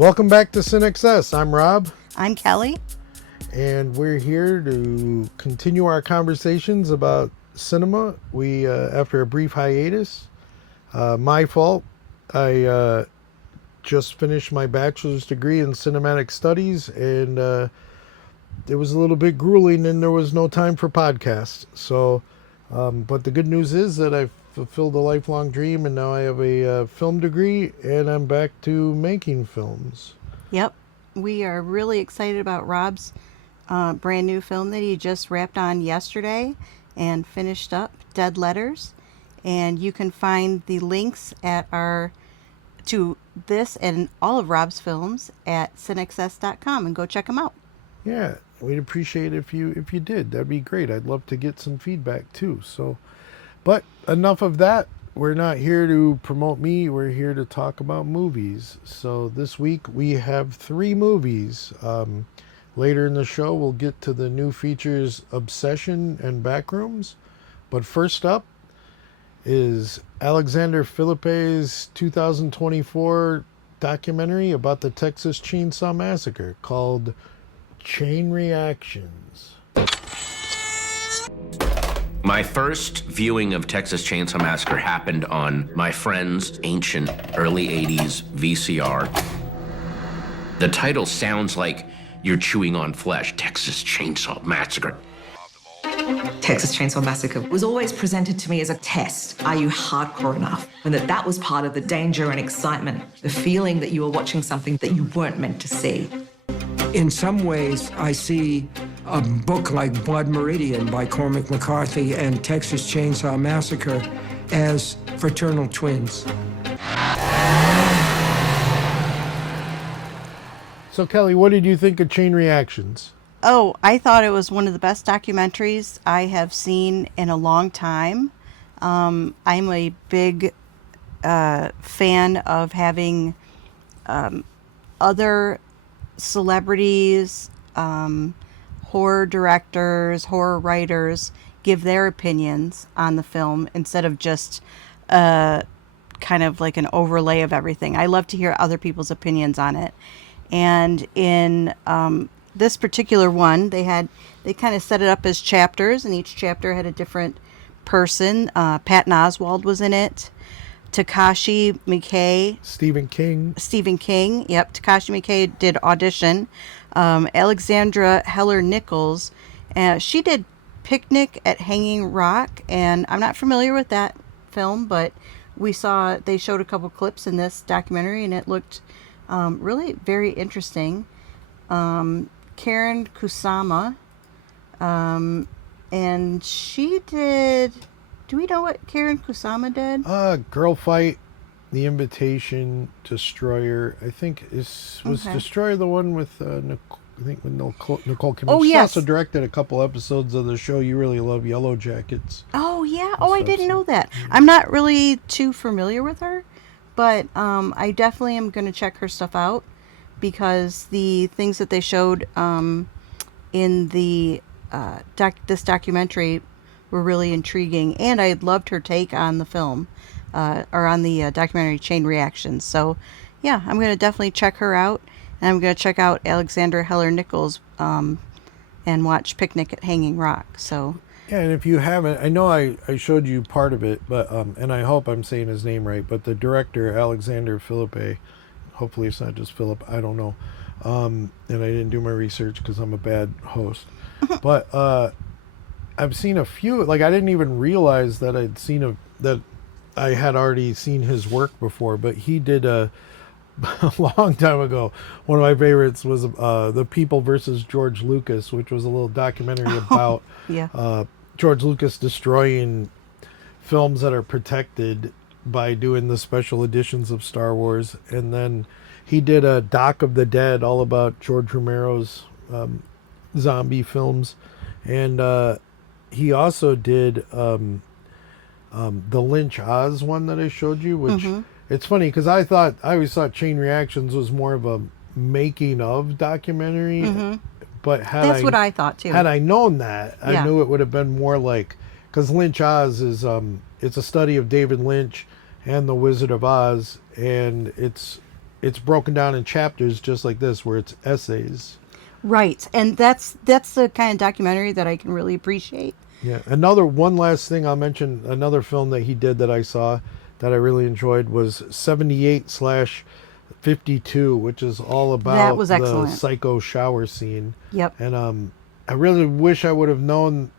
Welcome back to Cinexcess. I'm Rob. I'm Kelly. And we're here to continue our conversations about cinema. We, after a brief hiatus, my fault, I just finished my bachelor's degree in cinematic studies, and it was a little bit grueling and there was no time for podcasts. So, but the good news is that I've fulfilled a lifelong dream, and now I have a film degree, and I'm back to making films. Yep. We are really excited about Rob's brand new film that he just wrapped on yesterday and finished up, Dead Letters. And you can find the links to this and all of Rob's films at cinexcess.com, and go check them out. Yeah, we'd appreciate it if you did. That'd be great. I'd love to get some feedback too. So, but enough of that. We're not here to promote me. We're here to talk about movies. So this week we have 3 movies. Later in the show we'll get to the new features Obsession and Backrooms. But first up is Alexandre Philippe's 2024 documentary about the Texas Chainsaw Massacre called Chain Reactions. My first viewing of Texas Chainsaw Massacre happened on my friend's ancient early 80s VCR. The title sounds like you're chewing on flesh. Texas Chainsaw Massacre. Texas Chainsaw Massacre was always presented to me as a test. Are you hardcore enough? And that was part of the danger and excitement, the feeling that you were watching something that you weren't meant to see. In some ways, I see a book like Blood Meridian by Cormac McCarthy and Texas Chainsaw Massacre as fraternal twins. So Kelly, what did you think of Chain Reactions? Oh, I thought it was one of the best documentaries I have seen in a long time. I'm a big fan of having other celebrities, horror directors, horror writers give their opinions on the film instead of just kind of like an overlay of everything. I love to hear other people's opinions on it. And in this particular one, they kind of set it up as chapters, and each chapter had a different person. Patton Oswalt was in it. Takashi Miike. Stephen King. Yep. Takashi Miike did Audition. Alexandra Heller-Nichols. She did Picnic at Hanging Rock, and I'm not familiar with that film, but they showed a couple clips in this documentary, and it looked really very interesting. Karen Kusama, and she did. Do we know what Karen Kusama did? Girl Fight, The Invitation, Destroyer. I think was Destroyer the one with with Nicole Kidman. Oh, she yes. also directed a couple episodes of the show You Really Love, Yellow Jackets. Oh yeah. Oh, I didn't know that. I'm not really too familiar with her, but I definitely am going to check her stuff out, because the things that they showed in the this documentary were really intriguing, and I loved her take on the film, or on the documentary Chain Reactions. So, yeah, I'm going to definitely check her out, and I'm going to check out Alexandra Heller-Nichols and watch Picnic at Hanging Rock. So. Yeah, and if you haven't, I know I showed you part of it, but and I hope I'm saying his name right, but the director, Alexandre Philippe, hopefully it's not just Philip, I don't know, and I didn't do my research because I'm a bad host, but I've seen a few, like I didn't even realize that that I had already seen his work before, but he did a long time ago. One of my favorites was The People versus George Lucas, which was a little documentary about George Lucas destroying films that are protected by doing the special editions of Star Wars. And then he did a Doc of the Dead all about George Romero's zombie films. And he also did the Lynch Oz one that I showed you, which it's funny because I always thought Chain Reactions was more of a making of documentary. But that's what I thought too. Had I known that, I knew it would have been more like, because Lynch Oz is it's a study of David Lynch and the Wizard of Oz, and it's it's broken down in chapters just like this, where it's essays. Right. And that's the kind of documentary that I can really appreciate. Yeah. One last thing I'll mention, another film that he did that I saw that I really enjoyed was 78/52, which is all That about was the excellent. psycho shower scene. Yep. And I really wish I would have known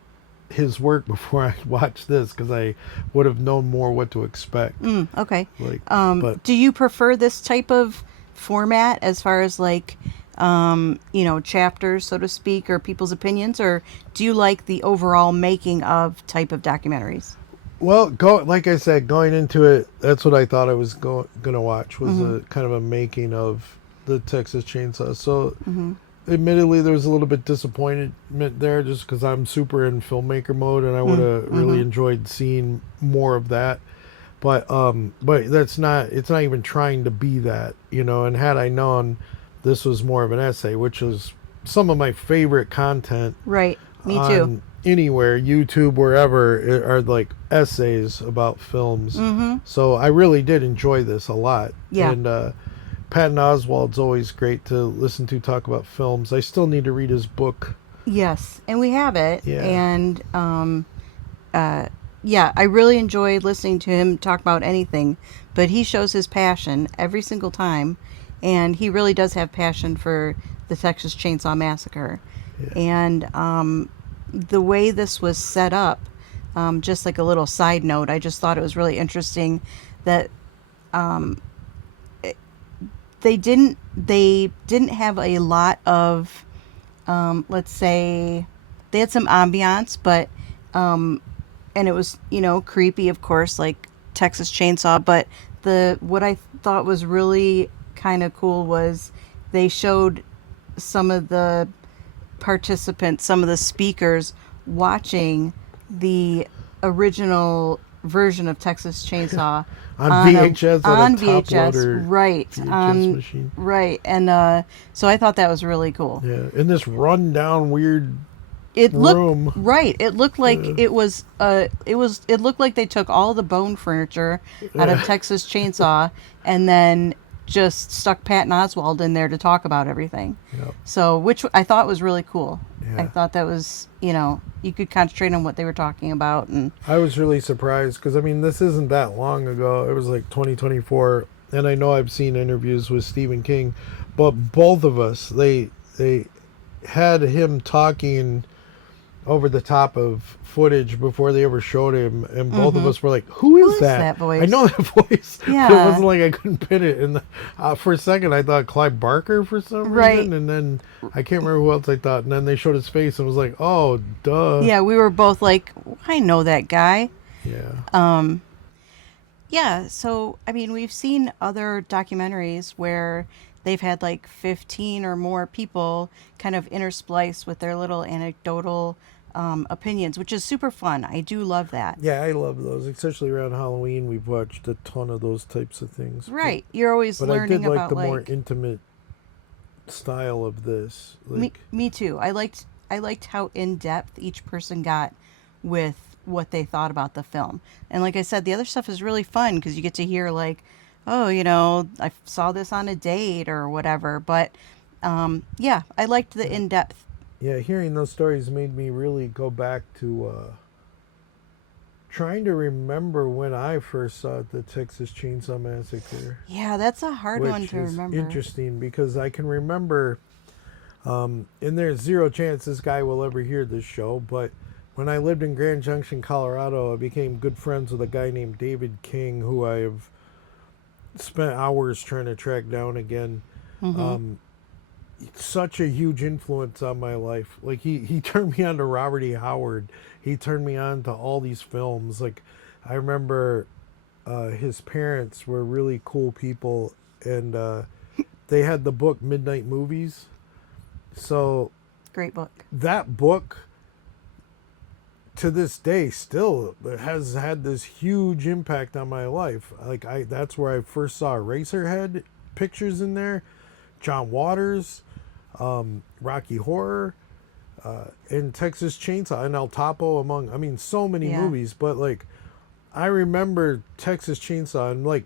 his work before I watched this, because I would have known more what to expect. Okay. But Do you prefer this type of format as far as like, chapters, so to speak, or people's opinions, or do you like the overall making of type of documentaries? well, like I said, going into it, that's what I thought I was going to watch, was a kind of a making of the Texas Chainsaw. So, admittedly, there was a little bit disappointment there, just because I'm super in filmmaker mode, and I would have really enjoyed seeing more of that. But it's not even trying to be that, And had I known this was more of an essay, which is some of my favorite content. Right. Me on too. Anywhere, YouTube, wherever, are like essays about films. So I really did enjoy this a lot. Yeah. And Patton Oswalt's always great to listen to talk about films. I still need to read his book. Yes, and we have it. Yeah. And I really enjoy listening to him talk about anything, but he shows his passion every single time, and he really does have passion for the Texas Chainsaw Massacre. And the way this was set up, just like a little side note, I just thought it was really interesting that they didn't have a lot of, let's say, they had some ambiance, but and it was creepy, of course, like Texas Chainsaw. But what I thought was really kind of cool was they showed some of the participants, some of the speakers, watching the original version of Texas Chainsaw On VHS, on a top VHS, loader right? VHS machine. Right, and so I thought that was really cool. Yeah, in this rundown weird It looked room. right. It looked like it looked like they took all the bone furniture out of Texas Chainsaw and then just stuck Patton Oswalt in there to talk about everything. Yep. So, which I thought was really cool. Yeah. I thought that was, you could concentrate on what they were talking about. And I was really surprised because, this isn't that long ago. It was like 2024. And I know I've seen interviews with Stephen King, but both of us, they had him talking over the top of footage before they ever showed him, and both of us were like, who is that voice? I know that voice. Yeah. But it wasn't like I couldn't pin it. And for a second I thought Clive Barker for some Right. reason, and then I can't remember who else I thought, and then they showed his face and was like, oh duh. yeah, we were both like, I know that guy. Yeah. Yeah, so we've seen other documentaries where they've had like 15 or more people kind of intersplice with their little anecdotal opinions, which is super fun. I do love that. Yeah, I love those, especially around Halloween. We've watched a ton of those types of things. Right, you're always But I learning did like about the more intimate style of this. me too. I liked how in depth each person got with what they thought about the film. And like I said, the other stuff is really fun because you get to hear like, oh, I saw this on a date or whatever. But yeah, I liked the in depth. Yeah, hearing those stories made me really go back to trying to remember when I first saw the Texas Chainsaw Massacre. Yeah, that's a hard one Which to is remember. interesting because I can remember, and there's zero chance this guy will ever hear this show, but when I lived in Grand Junction, Colorado, I became good friends with a guy named David King, who I have spent hours trying to track down again. Such a huge influence on my life. Like he turned me on to Robert E. Howard. He turned me on to all these films. Like I remember his parents were really cool people, and they had the book Midnight Movies. So Great book. that book to this day still has had this huge impact on my life. Like that's where I first saw Eraserhead pictures in there, John Waters, Rocky Horror, and Texas Chainsaw, and El Topo, among so many Yeah. movies. But like I remember Texas Chainsaw, and like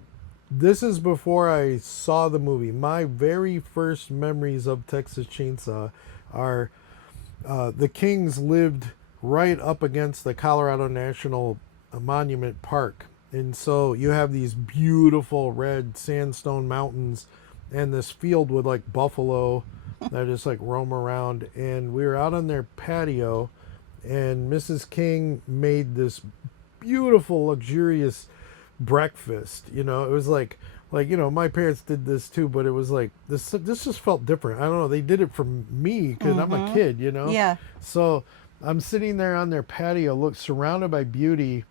this is before I saw the movie. My very first memories of Texas Chainsaw are the Kings lived right up against the Colorado National Monument Park. And so you have these beautiful red sandstone mountains and this field with like buffalo that just like roam around. And we were out on their patio, and Mrs. King made this beautiful, luxurious breakfast. You know, it was like you know, my parents did this too, but it was like this just felt different. I don't know, they did it for me because I'm a kid, you know. Yeah. So I'm sitting there on their patio, surrounded by beauty,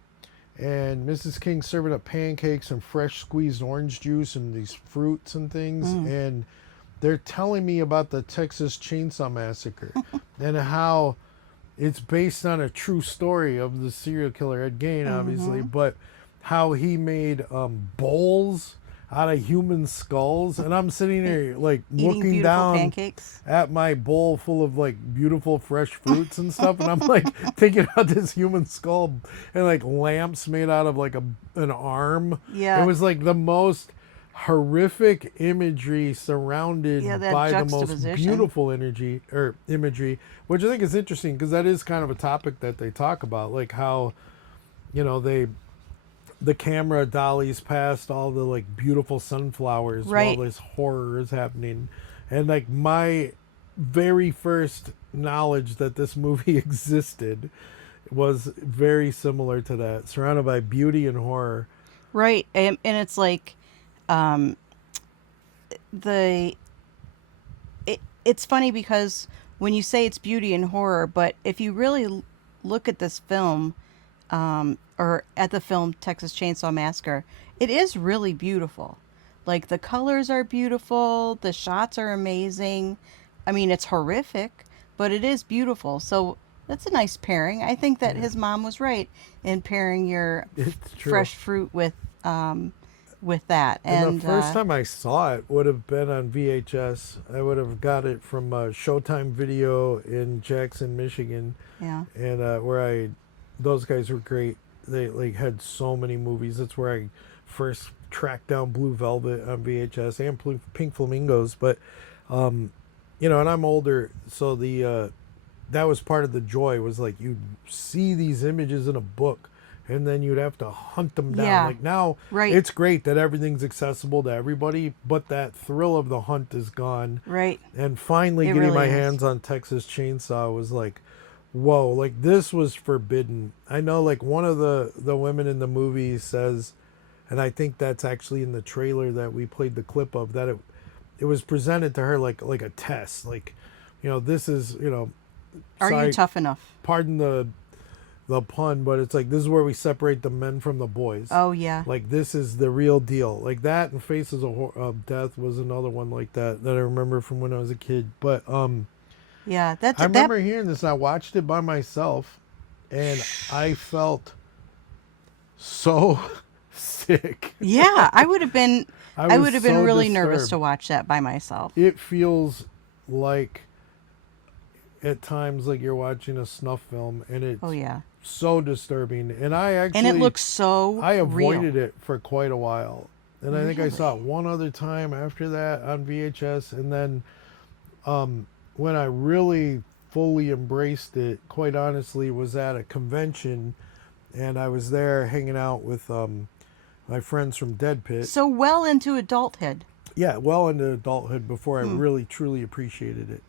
and Mrs. King serving up pancakes and fresh squeezed orange juice and these fruits and things, and they're telling me about the Texas Chainsaw Massacre and how it's based on a true story of the serial killer Ed Gein, obviously, but how he made bowls out of human skulls. And I'm sitting there like Eating looking beautiful down pancakes. at my bowl full of like beautiful fresh fruits and stuff, and I'm like taking out this human skull and like lamps made out of like an arm. Yeah. It was like the most horrific imagery surrounded that by the most juxtaposition. beautiful imagery, which I think is interesting because that is kind of a topic that they talk about, like how, you know, the camera dollies past all the like beautiful sunflowers Right. while this horror is happening. And like my very first knowledge that this movie existed was very similar to that, surrounded by beauty and horror. Right. And it's like it's funny because when you say it's beauty and horror, but if you really look at this film, or at the film Texas Chainsaw Massacre, it is really beautiful. Like the colors are beautiful, the shots are amazing. I mean, it's horrific, but it is beautiful. So that's a nice pairing. I think that his mom was right in pairing your It's true. fresh fruit with that. And the first time I saw it would have been on VHS. I would have got it from Showtime Video in Jackson, Michigan. Yeah. And those guys were great. They like had so many movies. That's where I first tracked down Blue Velvet on VHS and Pink Flamingos. But you know, and I'm older, so that was part of the joy, was like you'd see these images in a book and then you'd have to hunt them down. Yeah, like now right. It's great that everything's accessible to everybody, but that thrill of the hunt is gone. Right. And finally It getting really my is. hands on Texas Chainsaw was like, whoa, like this was forbidden. I know like one of the women in the movie says, and I think that's actually in the trailer that we played the clip of, that it was presented to her like a test, like, you know, this is, you know, Are sorry, you tough enough? pardon the pun, but it's like, this is where we separate the men from the boys. Oh yeah. Like this is the real deal. Like that, and Faces of Death was another one like that I remember from when I was a kid. But Yeah, that's I remember hearing this. I watched it by myself, and I felt so sick. Yeah, I would have been. I was would have been so really nervous to disturbed. watch that by myself. It feels like at times like you're watching a snuff film, and it's Oh yeah, so disturbing. And I actually, and it looks so. I avoided real. it for quite a while, and I think I saw it one other time after that on VHS, and then when I really fully embraced it, quite honestly, was at a convention, and I was there hanging out with my friends from Dead Pit. So well into adulthood. Yeah, well into adulthood before I really truly appreciated it.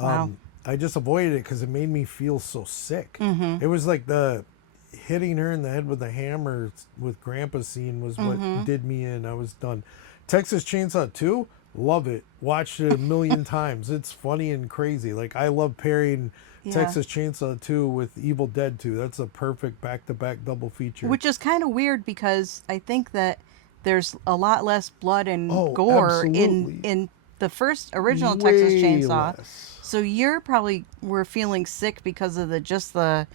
Wow. I just avoided it because it made me feel so sick. Mm-hmm. It was like the hitting her in the head with a hammer with Grandpa scene was what did me in. I was done. Texas Chainsaw 2, love it. Watched it a million times. It's funny and crazy. Like I love pairing Texas Chainsaw 2 with Evil Dead 2. That's a perfect back-to-back double feature. Which is kind of weird because I think that there's a lot less blood and Oh, gore absolutely. in the first original Way Texas Chainsaw. less. So you're probably were feeling sick because of the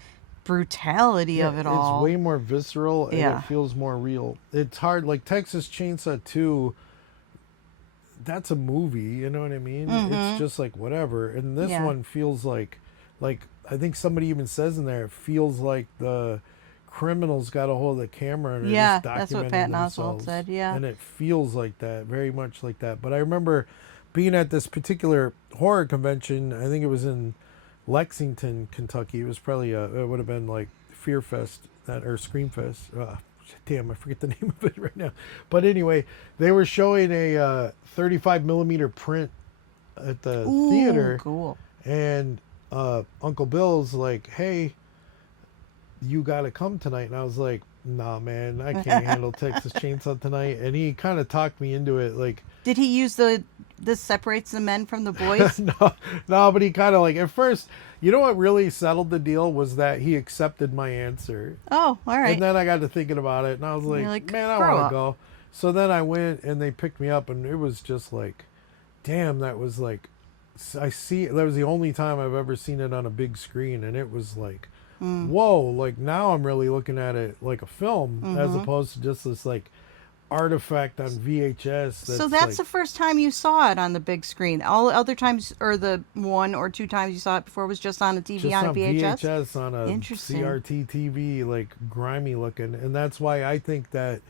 brutality of it all. It's way more visceral and Yeah. it feels more real. It's hard. Like Texas Chainsaw 2, that's a movie, you know what I mean? It's just like whatever. And this Yeah. one feels like I think somebody even says in there, it feels like the criminals got a hold of the camera and are Yeah, just that's what documenting Patton Oswalt themselves. said, yeah. And it feels like that, very much like that. But I remember being at this particular horror convention. I think it was in Lexington, Kentucky. It was probably it would have been like Fear Fest or Scream Fest. Damn, I forget the name of it right now. But anyway, they were showing a 35 millimeter print at the Ooh, theater, cool. and Uncle Bill's like, "Hey, you got to come tonight." And I was like, "Nah, man, I can't handle Texas Chainsaw tonight." And he kind of talked me into it, like. Did he use this separates the men from the boys? No, but he kind of like at first. You know what really settled the deal was that he accepted my answer, Oh, all right. and then I got to thinking about it, and I was You're like, like, man, I grow want up. to go. So then I went, and they picked me up, and it was just like, damn, that was like, I see. That was the only time I've ever seen it on a big screen, and it was like, whoa, like now I'm really looking at it like a film as opposed to just this like artifact on VHS. So that's the first time you saw it on the big screen. All the other times, or the 1 or 2 times you saw it before, was just on a TV just on a on VHS. VHS on a Interesting. CRT TV, like grimy looking, and that's why I think that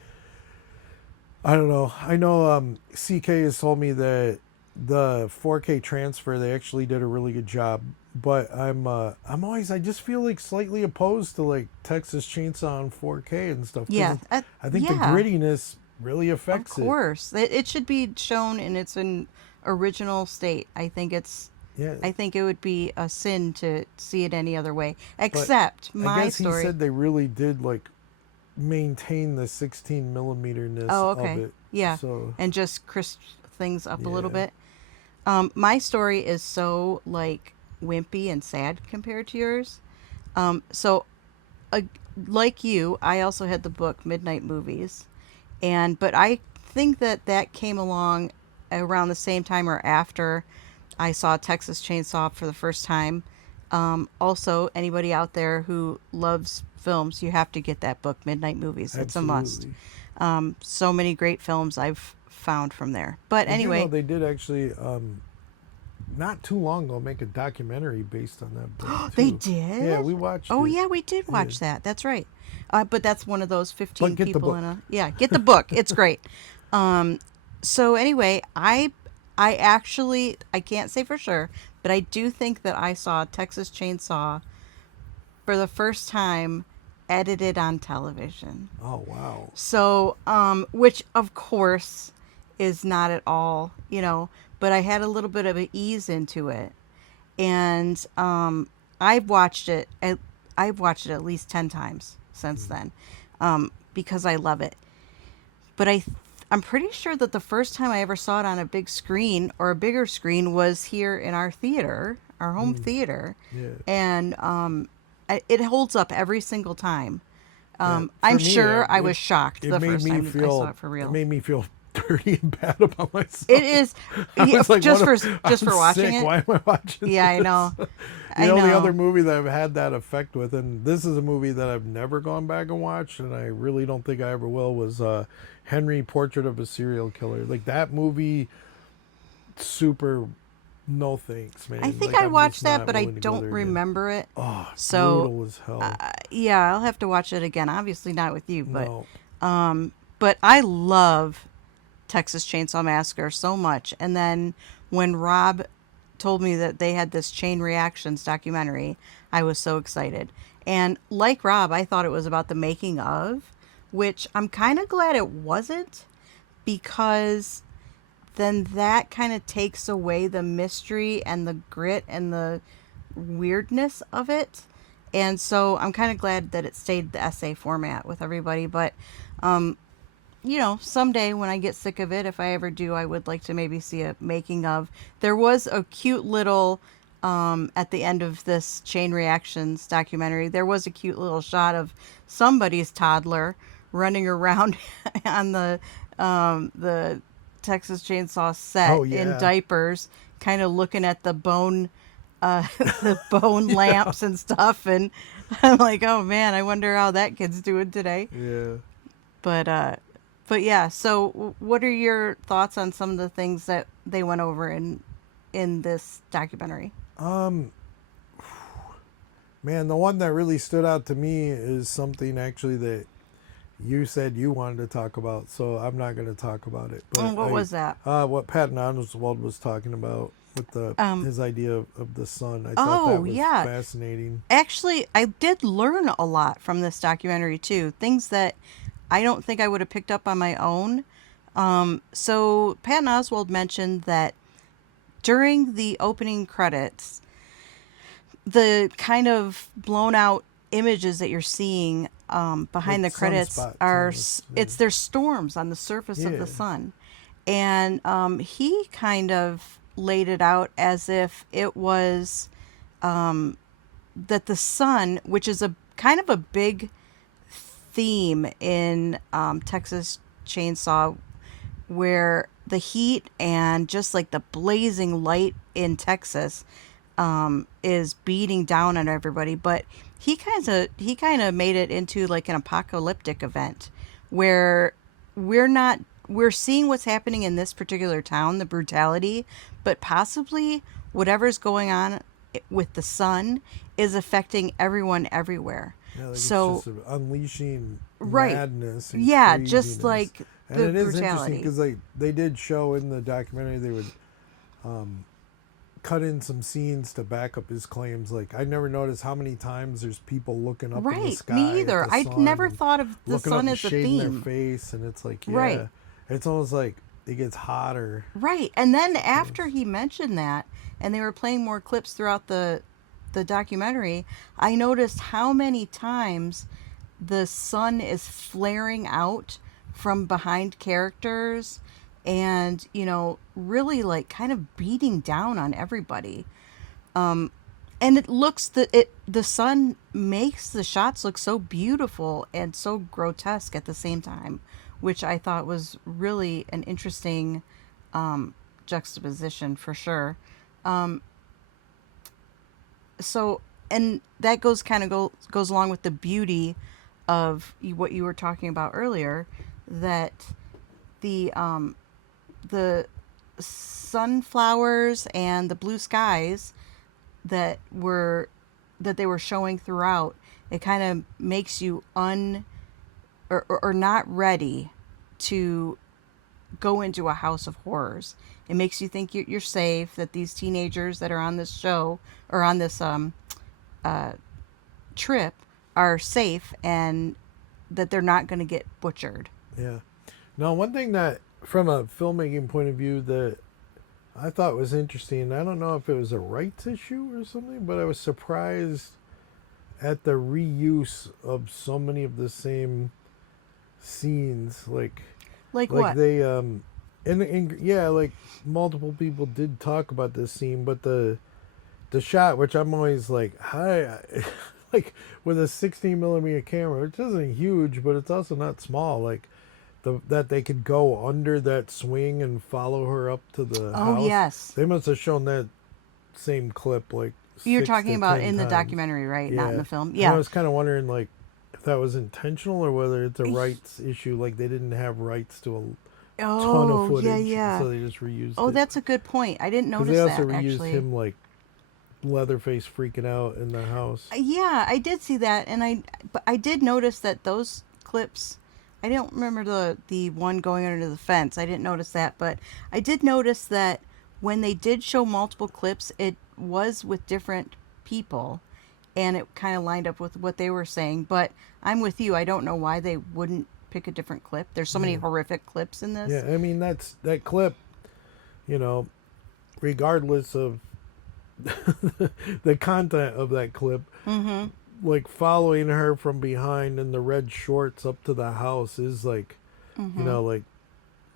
I don't know. I know CK has told me that the 4K transfer they actually did a really good job, but I'm always I just feel like slightly opposed to like Texas Chainsaw on 4K and stuff. 'cause Yeah, I think the yeah. grittiness really Of affects it. course, it should be shown in its original state. I think Yeah. I think it would be a sin to see it any other way. Except I my guess story. he said they really did like maintain the 16 millimeterness Oh, of okay. it. Yeah. So And just crisp things up a little Yeah. bit. My story is so like wimpy and sad compared to yours. So, uh, like you, I also had the book Midnight Movies, but I think that came along around the same time or after I saw Texas Chainsaw for the first time. Also, anybody out there who loves films, you have to get that book, Midnight Movies. It's a must. absolutely. So many great films I've found from there. But Did you anyway, know they did actually not too long ago make a documentary based on that book they too. did. Yeah, we watched Oh it. yeah, we did watch that. That's right. But that's one of those 15 But get the people book. in a get the book. It's great. So anyway, I actually I can't say for sure, but I do think that I saw Texas Chainsaw for the first time edited on television. Oh wow. So, which of course is not at all, but I had a little bit of an ease into it, and I've watched it. I've watched it at least 10 times since then, because I love it. But I'm pretty sure that the first time I ever saw it on a big screen or a bigger screen was here in our theater, our home theater, Yeah. and it holds up every single time. Yeah. I'm For me, sure I was shocked it the made first me time I feel, saw it for real. It made me feel dirty and bad about myself. It is, I yeah, was like, just what for am- just I'm for watching sick. it. Why am I watching Yeah, I this? know. The I only know. other movie that I've had that effect with, and this is a movie that I've never gone back and watched, and I really don't think I ever will, was Henry, Portrait of a Serial Killer. Like that movie, super. No thanks, man. I think Like, I I'm watched just that, not but I willing to go don't there again. remember it. Oh, So, brutal as hell. Yeah, I'll have to watch it again. Obviously not with you, but No. but I love Texas Chainsaw Massacre so much. And then when Rob told me that they had this Chain Reactions documentary, I was so excited. And like Rob, I thought it was about the making of, which I'm kind of glad it wasn't, because then that kind of takes away the mystery and the grit and the weirdness of it. And so I'm kind of glad that it stayed the essay format with everybody. But someday when I get sick of it, if I ever do, I would like to maybe see a making of. There was a cute little, at the end of this Chain Reactions documentary, there was a cute little shot of somebody's toddler running around on the Texas Chainsaw set Oh, in yeah. diapers, kind of looking at the bone, the bone lamps and stuff. And I'm like, oh man, I wonder how that kid's doing today. Yeah. But yeah, so what are your thoughts on some of the things that they went over in this documentary? Man, the one that really stood out to me is something actually that you said you wanted to talk about, so I'm not going to talk about it. But What was that? What Patton Oswalt was talking about with his idea of the sun. I thought Oh, that was yeah. fascinating. Actually, I did learn a lot from this documentary too. Things that I don't think I would have picked up on my own. So Patton Oswalt mentioned that during the opening credits, the kind of blown out images that you're seeing behind Like the credits sunspots are on the- it's their storms on the surface of Yeah. the sun, and he kind of laid it out as if it was that the sun, which is a kind of a big theme in Texas Chainsaw, where the heat and just like the blazing light in Texas is beating down on everybody. But he kind of made it into like an apocalyptic event where we're seeing what's happening in this particular town, the brutality, but possibly whatever's going on with the sun is affecting everyone everywhere. Yeah, like So it's just unleashing Right. madness. And yeah, just craziness. like And the it is interesting brutality. because they did show in the documentary they would cut in some scenes to back up his claims. Like I never noticed how many times there's people looking up in the Right, sky. me at either. the I'd sun never and thought of the looking up sun and as a shading theme. their face, and it's like Right. it's almost like it gets hotter. Right. And then after he mentioned that, and they were playing more clips throughout the documentary, I noticed how many times the sun is flaring out from behind characters and, really like kind of beating down on everybody. And it looks the sun makes the shots look so beautiful and so grotesque at the same time, which I thought was really an interesting juxtaposition for sure. So, and that goes along with the beauty of what you were talking about earlier, that the sunflowers and the blue skies that they were showing throughout, it kind of makes you or not ready to go into a house of horrors. It makes you think you're safe, that these teenagers that are on this show or on this trip are safe, and that they're not going to get butchered. Yeah. Now, one thing that, from a filmmaking point of view, that I thought was interesting, I don't know if it was a rights issue or something, but I was surprised at the reuse of so many of the same scenes. Like What? they, like multiple people did talk about this scene, but the shot, which I'm always like, hi, like with a 16 millimeter camera, which isn't huge, but it's also not small. Like that they could go under that swing and follow her up to the house. Oh, yes. They must have shown that same clip like You're 6 talking to about 10 in the times. documentary, right? Not in the film. And Yeah. I was kind of wondering like if that was intentional or whether it's a rights issue. Like they didn't have rights to a ton of footage, yeah. so they just reused Oh, it. that's a good point. I didn't 'Cause notice they also that reused actually. him like Leatherface freaking out in the house. Yeah, I did see that, but I did notice that those clips. I don't remember the one going under the fence. I didn't notice that, but I did notice that when they did show multiple clips, it was with different people, and it kind of lined up with what they were saying. But I'm with you. I don't know why they wouldn't pick a different clip. There's so many horrific clips in this. Yeah, I mean that clip, regardless of the content of that clip, like following her from behind in the red shorts up to the house is like,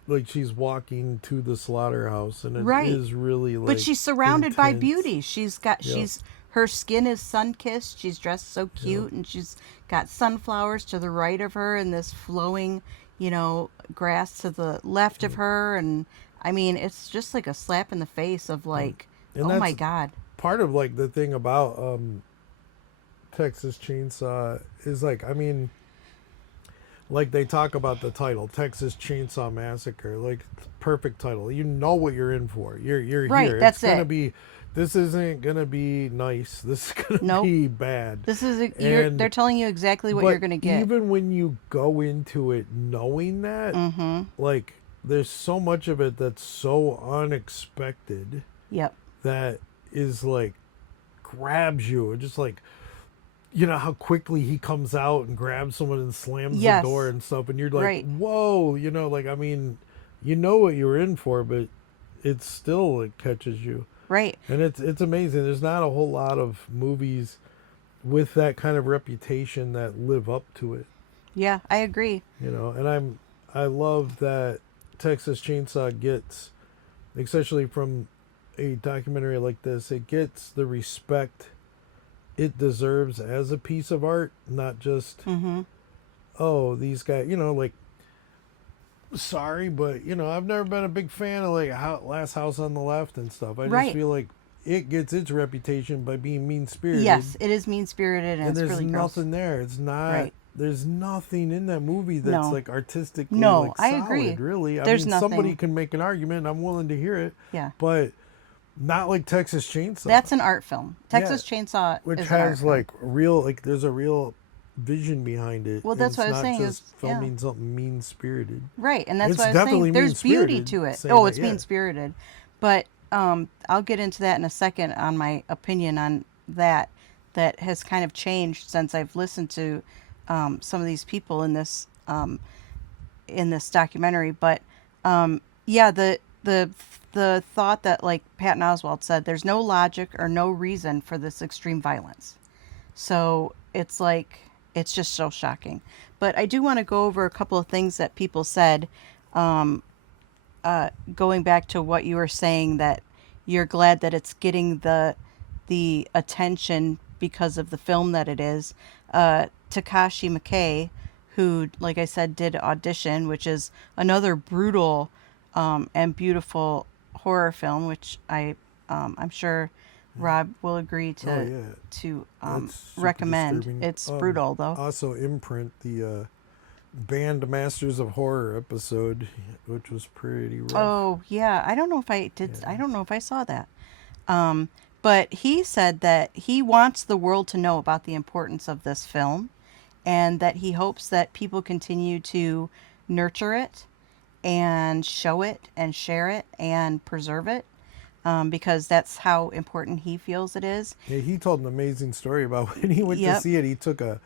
like she's walking to the slaughterhouse, and it Right. is really like. But she's surrounded by intense. beauty. Her skin is sun-kissed. She's dressed so cute, and she's got sunflowers to the right of her and this flowing, grass to the left of her. And I mean, it's just like a slap in the face of like, And oh my that's God. Part of like the thing about Texas Chainsaw is like, I mean, like they talk about the title, Texas Chainsaw Massacre, like perfect title. You know what you're in for. You're Right, here. that's it's gonna it. be. This isn't gonna be nice. This is gonna Nope. be bad. This is And- they're telling you exactly what but you're going to get. even when you go into it knowing that, like there's so much of it that's so unexpected Yep. that is like grabs you. Just like, you know how quickly he comes out and grabs someone and slams Yes. the door and stuff, and you're like, Right. whoa, you know, like I mean, you know what you're in for, but it still it catches you, Right. and it's amazing. There's not a whole lot of movies with that kind of reputation that live up to it, Yeah, I agree. you know. And I love that Texas Chainsaw gets, especially from a documentary like this, it gets the respect it deserves as a piece of art, not just oh, these guys, you know, like sorry, but you know, I've never been a big fan of like Last House on the Left and stuff. I Right. just feel like it gets its reputation by being mean spirited. Yes, it is mean spirited and, and it's there's really gross. nothing there. It's not. Right. There's nothing in that movie that's No. like artistically No, like I solid, agree. really. I There's mean, somebody nothing. can make an argument, and I'm willing to hear it. Yeah. But not like Texas Chainsaw. That's an art film. Texas Chainsaw which is an art has film. like real, like there's a real vision behind it. Well, that's and what I was it's saying not is- just yeah. filming something mean spirited. Right, and that's It's what I was saying. definitely There's beauty mean-spirited, to it. saying Oh, that, it's yeah. mean spirited. But I'll get into that in a second on my opinion on that has kind of changed since I've listened to some of these people in this documentary. But yeah, the thought that, like Patton Oswalt said, there's no logic or no reason for this extreme violence. So it's like, it's just so shocking. But I do want to go over a couple of things that people said, going back to what you were saying, that you're glad that it's getting the attention because of the film that it is. Takashi Miike, who, like I said, did Audition, which is another brutal and beautiful horror film, which I'm sure Rob will agree to Oh, yeah. It's super recommend. disturbing. It's brutal though. Also, Imprint, the Band Masters of Horror episode, which was pretty rough. Oh yeah, I don't know if I did. I don't know if I saw that. But he said that he wants the world to know about the importance of this film, and that he hopes that people continue to nurture it, and show it, and share it, and preserve it, because that's how important he feels it is. Yeah, he told an amazing story about when he went to Yep. see it. He took a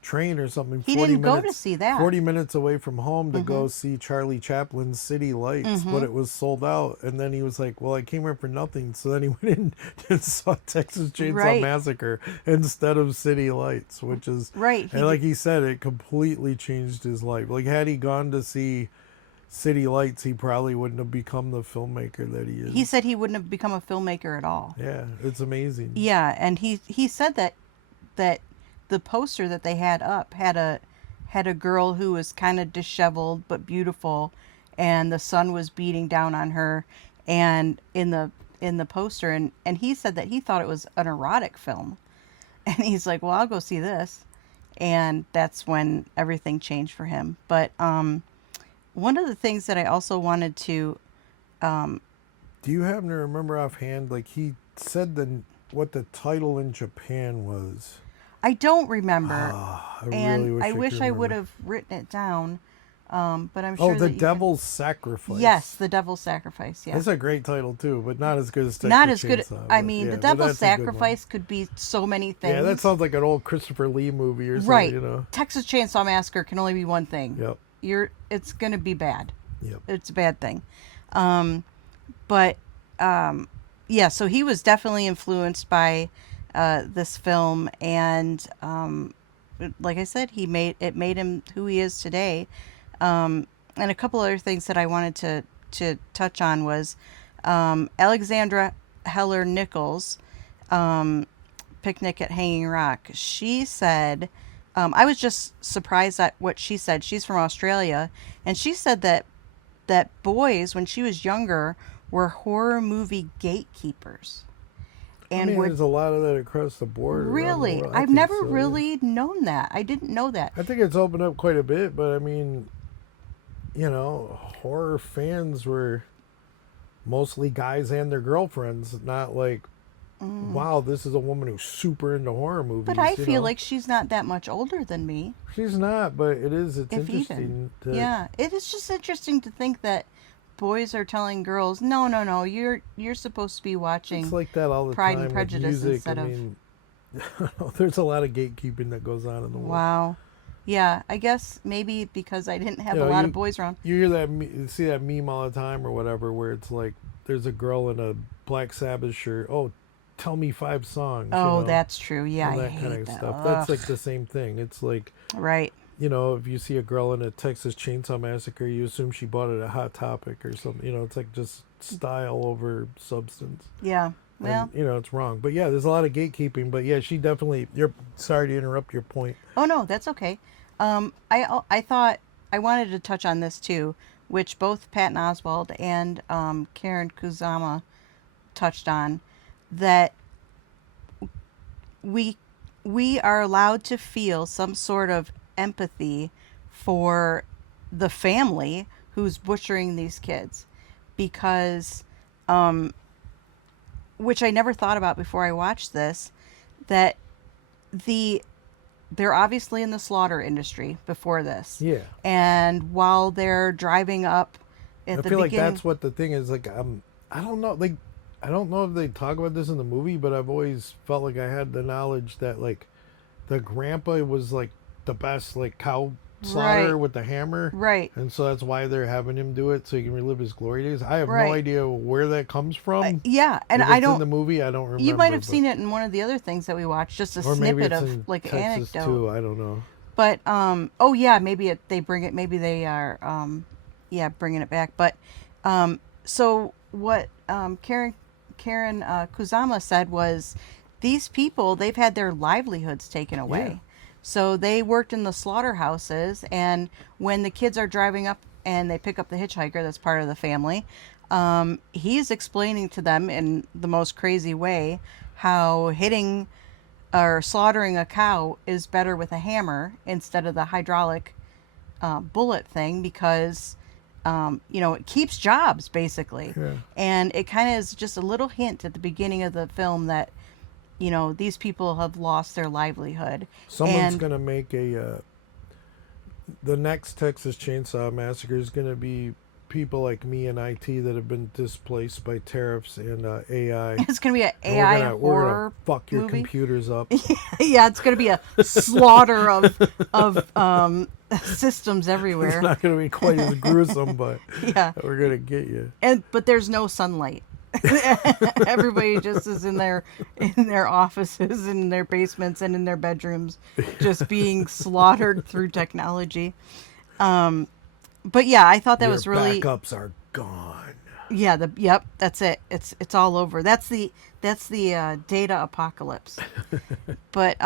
train or something. He 40 didn't go to minutes, see that. 40 minutes away from home to go see Charlie Chaplin's City Lights, but it was sold out. And then he was like, well, I came here for nothing. So then he went in and saw Texas Chainsaw Right. Massacre instead of City Lights, which is, Right, and like he said, it completely changed his life. Like, had he gone to see City Lights, he probably wouldn't have become the filmmaker that he is. He said he wouldn't have become a filmmaker at all. Yeah, it's amazing. Yeah, and he said that the poster that they had up had a girl who was kind of disheveled but beautiful, and the sun was beating down on her, and in the poster, and he said that he thought it was an erotic film, and he's like, well, I'll go see this, and that's when everything changed for him. But one of the things that I also wanted to Do you happen to remember offhand, like he said what the title in Japan was? I don't remember. I And really wish I wish could I would remember. have written it down, but I'm sure Oh, that The you can- Devil's Sacrifice. Yes, The Devil's Sacrifice. Yeah, That's a great title too, but not as good as Texas not as good. Chainsaw, I but mean, yeah, The but Devil's that's a good one. Sacrifice could be so many things. Yeah, that sounds like an old Christopher Lee movie or something. right. You know. Texas Chainsaw Massacre can only be one thing. Yep. It's gonna be bad. Yep. It's a bad thing. Yeah. So he was definitely influenced by this film, and like I said, it made him who he is today. And a couple other things that I wanted to touch on was Alexandra Heller Nichols, Picnic at Hanging Rock. She said, I was just surprised at what she said. She's from Australia, and she said that boys, when she was younger, were horror movie gatekeepers. And I mean, we're there's a lot of that across the board. around the really, world. I I've think never so, yeah. really known that. I didn't know that. I think it's opened up quite a bit, but I mean, horror fans were mostly guys and their girlfriends, not like, wow, this is a woman who's super into horror movies. But I you feel know? like she's not that much older than me. She's not, but it's If interesting. even. Yeah, it is just interesting to think that boys are telling girls, no, you're supposed to be watching It's like that all the Pride time and Prejudice with music. instead I of. mean, there's a lot of gatekeeping that goes on in the world. Wow. Yeah, I guess maybe because I didn't have You a know, lot you- of boys around. You hear that, you see that meme all the time or whatever, where it's like, there's a girl in a Black Sabbath shirt. Oh, tell me 5 songs. Oh, you know, that's true. Yeah, and I that hate kind of that. stuff. That's Ugh. like the same thing. It's like, Right. if you see a girl in a Texas Chainsaw Massacre, you assume she bought it at Hot Topic or something. It's like just style over substance. Yeah. Well. And, it's wrong. But yeah, there's a lot of gatekeeping. But yeah, she definitely. Sorry to interrupt your point. Oh no, that's okay. I thought I wanted to touch on this too, which both Patton Oswalt and Karen Kusama touched on, that we are allowed to feel some sort of empathy for the family who's butchering these kids, because which I never thought about before I watched this, that they're obviously in the slaughter industry before this. Yeah. And while they're driving up at I the feel like beginning, that's what the thing is. Like, I don't know. Like, I don't know if they talk about this in the movie, but I've always felt like I had the knowledge that like the grandpa was like the best like cow slaughter Right. with the hammer. Right. And so that's why they're having him do it so he can relive his glory days. I have Right. no idea where that comes from. yeah, and If I it's don't. in the movie. I don't remember. You might have but- seen it in one of the other things that we watched, just a or maybe snippet it's of in like an Texas anecdote. too. I don't know. But oh yeah, maybe they bring it. Maybe they are bringing it back. But so what Karen Kusama said was, these people, they've had their livelihoods taken away. Yeah. So they worked in the slaughterhouses, and when the kids are driving up and they pick up the hitchhiker that's part of the family, he's explaining to them in the most crazy way how hitting or slaughtering a cow is better with a hammer instead of the hydraulic bullet thing, because it keeps jobs basically. Yeah. And it kind of is just a little hint at the beginning of the film that these people have lost their livelihood. Someone's And- gonna make the next Texas Chainsaw Massacre is gonna be people like me in IT that have been displaced by tariffs and AI. It's gonna be an And AI we're gonna horror fuck your movie. computers up. Yeah, it's gonna be a slaughter of systems It's everywhere. not gonna be quite as gruesome, but Yeah, we're gonna get you. but there's no sunlight. Everybody just is in their offices, in their basements, and in their bedrooms, just being slaughtered through technology. But yeah, I thought that Your was really backups are gone. yeah. Yep, that's it. It's all over. That's the data apocalypse. But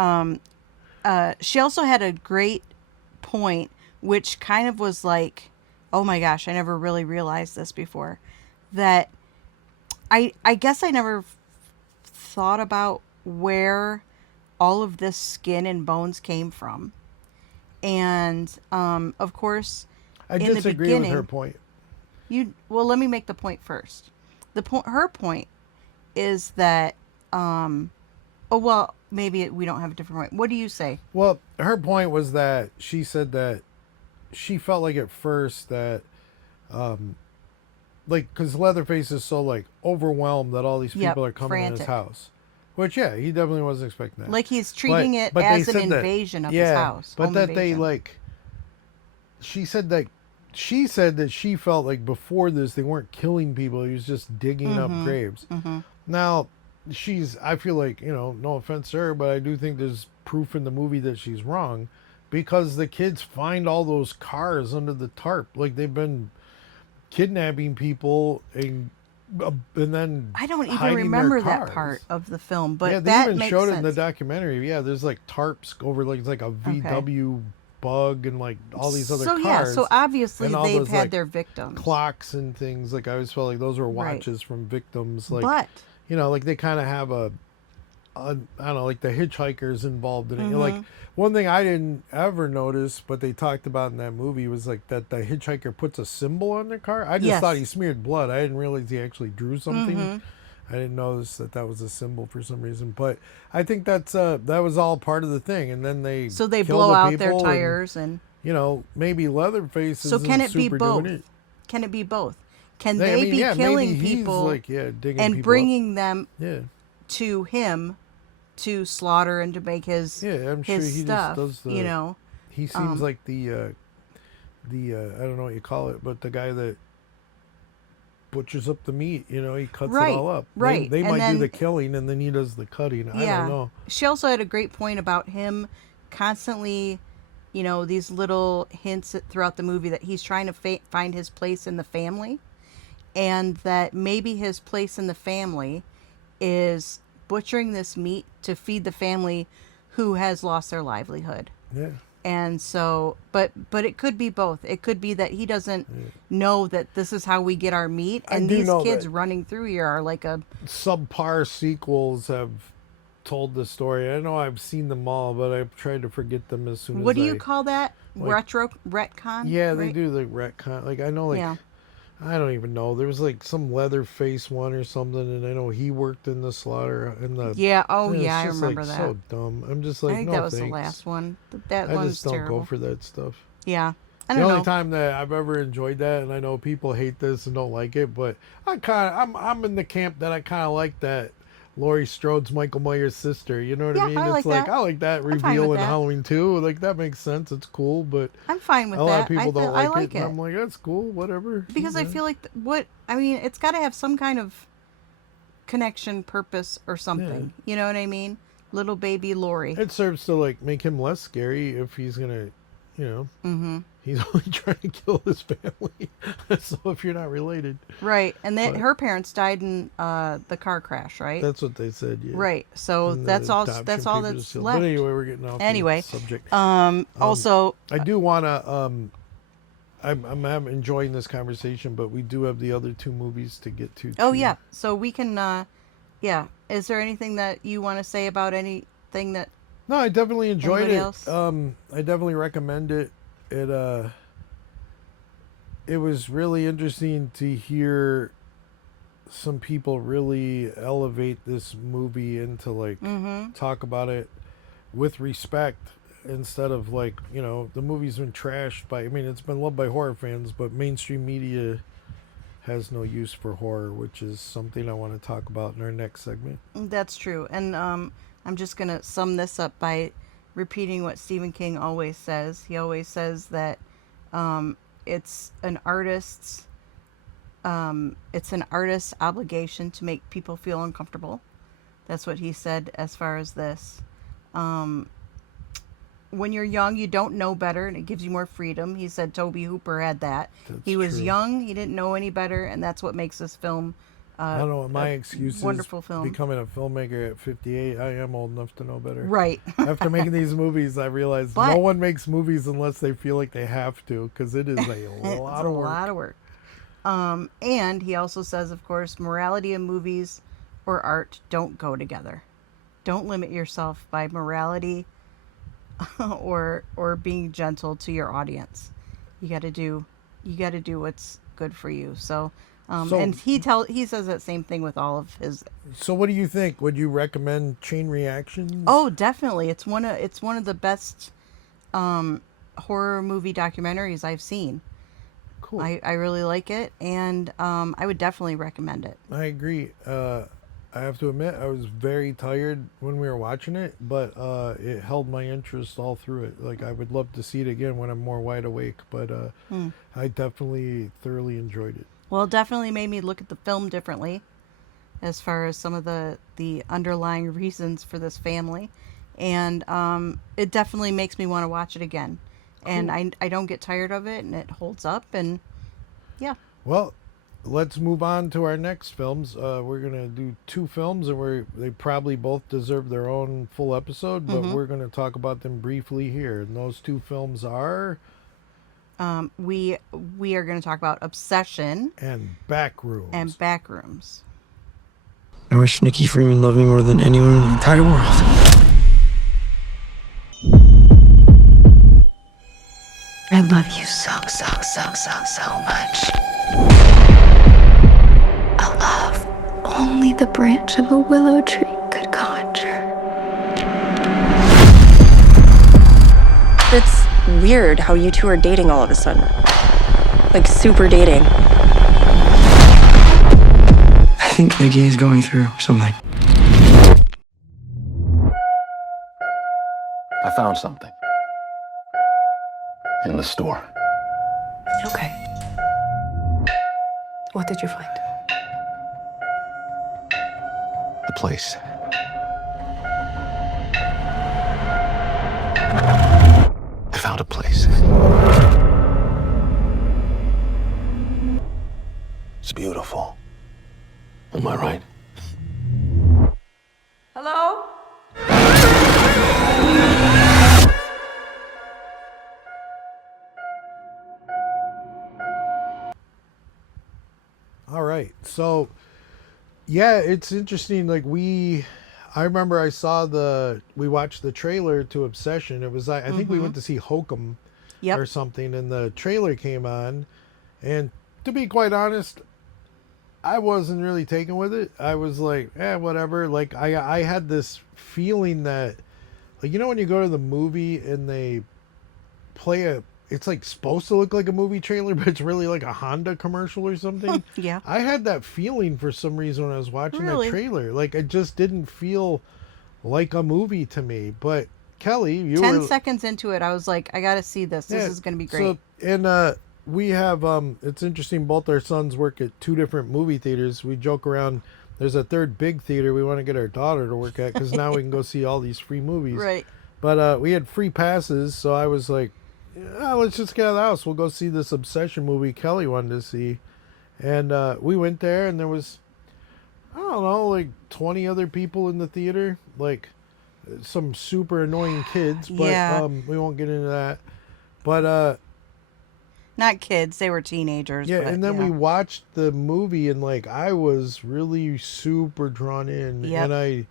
she also had a great point, which kind of was like, oh my gosh, I never really realized this before, that I guess I never thought about where all of this skin and bones came from. And of course, I in the disagree with her beginning, point. let me make the point first. Her point is that maybe we don't have a different point. What do you say? Well, her point was that she said that she felt like at first that because Leatherface is so like overwhelmed that all these Yep, people are coming in his frantic. house, which he definitely wasn't expecting that. Like he's treating it they as an said that- invasion of his house. But home that invasion. she said that she felt like before this they weren't killing people; he was just digging up graves. Now I feel like no offense to her, but I do think there's proof in the movie that she's wrong, because the kids find all those cars under the tarp, like they've been kidnapping people and then I don't even hiding their remember that cars. part of the film, but Yeah, they that even makes showed sense. it in the documentary. Yeah, there's like tarps over like it's like a VW bug and like all these other so cars. yeah, so obviously and all they've those, had like, their victims. clocks and things. Like I always felt like those were Right. watches from victims. Like But like they kind of have a I don't know, like the hitchhikers involved in it. Mm-hmm. Like one thing I didn't ever notice, but they talked about in that movie was like that the hitchhiker puts a symbol on their car. I just Yes. thought he smeared blood. I didn't realize he actually drew something. I didn't notice that that was a symbol for some reason. But I think that was all part of the thing. And then they So they kill blow the out people their and, tires and you know, maybe Leatherface so isn't can it be super both? doing it. Can it be both? Can I they mean, be yeah, killing maybe he's people like, digging and people up. bringing them Yeah. to him to slaughter and to make his Yeah, I'm sure his he stuff, just does the. you know. He seems like the I don't know what you call it, but the guy that butchers up the meat. You know, he cuts Right, it all up. right. They And might then- do the killing, and then he does the cutting. I Yeah. don't know. She also had a great point about him constantly, you know, these little hints throughout the movie that he's trying to find his place in the family, and that maybe his place in the family is butchering this meat to feed the family who has lost their livelihood. Yeah. And so, but it could be both. It could be that he doesn't know that this is how we get our meat, I and do these know kids that. running through here are like a Subpar sequels have told the story. I know I've seen them all, but I've tried to forget them as soon as what do you I- call that? like- Retcon? Yeah, they right? do the retcon. Like I know, like Yeah. I don't even know. There was like some Leatherface one or something, and I know he worked in the slaughter in the. Yeah. Oh, it's yeah. I just, remember like, that. So dumb. I'm just like, I think no that was thanks. the last one. That I one's just don't terrible. go for that stuff. Yeah. I The don't only know. time that I've ever enjoyed that, and I know people hate this and don't like it, but I'm in the camp that I kind of like that. Laurie Strode's Michael Myers' sister. You know what Yeah, I mean? I It's like like that. I like that fine reveal with in that. Halloween 2. Like that makes sense. It's cool, but I'm fine with a lot that. of people don't I like like it. it. And I'm like, that's cool. Whatever. Because I Yeah. feel like it's got to have some kind of connection, purpose, or something. You know what I mean? Little baby Lori. It serves to like make him less scary if he's gonna, you know, he's only trying to kill his family. So if you're not related, Right. And then But- her parents died in the car crash, right? that's what they said. Yeah. Right. So And the that's all. adoption That's all papers that's still- left. But anyway, we're getting off Anyway, the subject. Also, I do want to. I'm enjoying this conversation, but we do have the other two movies to get to. oh too. yeah. So we can. Yeah. Is there anything that you want to say about anything that? No, I definitely enjoyed Anybody it. else? I definitely recommend it. It was really interesting to hear some people really elevate this movie into like talk about it with respect instead of like, you know, the movie's been trashed by, I mean, it's been loved by horror fans, but mainstream media has no use for horror, which is something I want to talk about in our next segment. That's true. And I'm just gonna sum this up by repeating what Stephen King always says. He always says that it's an artist's obligation to make people feel uncomfortable. That's what he said as far as this. When you're young, you don't know better, and it gives you more freedom. He said Toby Hooper had that. He was true. young, he didn't know any better, and that's what makes this film I don't know what my excuse wonderful is. film. Becoming a filmmaker at 58, I am old enough to know better. right. After making these movies, I realized But- no one makes movies unless they feel like they have to, because it is a lot It's a of work. lot of work. And he also says, of course, morality in movies or art don't go together. Don't limit yourself by morality or being gentle to your audience. You got to do what's good for you. So and he says that same thing with all of his. So, what do you think? Would you recommend Chain Reactions? Oh, definitely. It's one of the best horror movie documentaries I've seen. cool. I really like it, and I would definitely recommend it. I agree. I have to admit, I was very tired when we were watching it, but it held my interest all through it. Like, I would love to see it again when I'm more wide awake, but I definitely thoroughly enjoyed it. Well, it definitely made me look at the film differently as far as some of the underlying reasons for this family. And it definitely makes me want to watch it again. And I don't get tired of it, and it holds up. And yeah. Well, let's move on to our next films. We're going to do two films, and they probably both deserve their own full episode, but we're going to talk about them briefly here. And those two films are... We are going to talk about Obsession and Backrooms. and Backrooms. I wish Nikki Freeman loved me more than anyone in the entire world. I love you so much. A love only the branch of a willow tree could conjure. It's weird how you two are dating all of a sudden. Like, super dating. I think Nikki is going through something. I found something. In the store. Okay. What did you find? The place. I found a place. It's beautiful. Am I right? Hello? All right. So, yeah, it's interesting. Like I remember we watched the trailer to Obsession. It was I think we went to see Hokum Yep. or something, and the trailer came on. And to be quite honest, I wasn't really taken with it. I was like, whatever. Like I had this feeling that, like, when you go to the movie and they play it's like supposed to look like a movie trailer, but it's really like a Honda commercial or something. Yeah. I had that feeling for some reason when I was watching Really? that trailer. Like, it just didn't feel like a movie to me. But Kelly, you 10 were seconds into it, I was like, I gotta see this. This is gonna be great. So, and we have it's interesting. Both our sons work at two different movie theaters. We joke around. There's a third big theater we want to get our daughter to work at because now we can go see all these free movies. Right. But we had free passes, so I was like, let's just get out of the house. We'll go see this Obsession movie Kelly wanted to see. And we went there, and there was, I don't know, like 20 other people in the theater. Like, some super annoying kids, but Yeah. we won't get into that. But Not kids, they were teenagers. yeah, but, and then yeah. we watched the movie, and like I was really super drawn in. Yep. And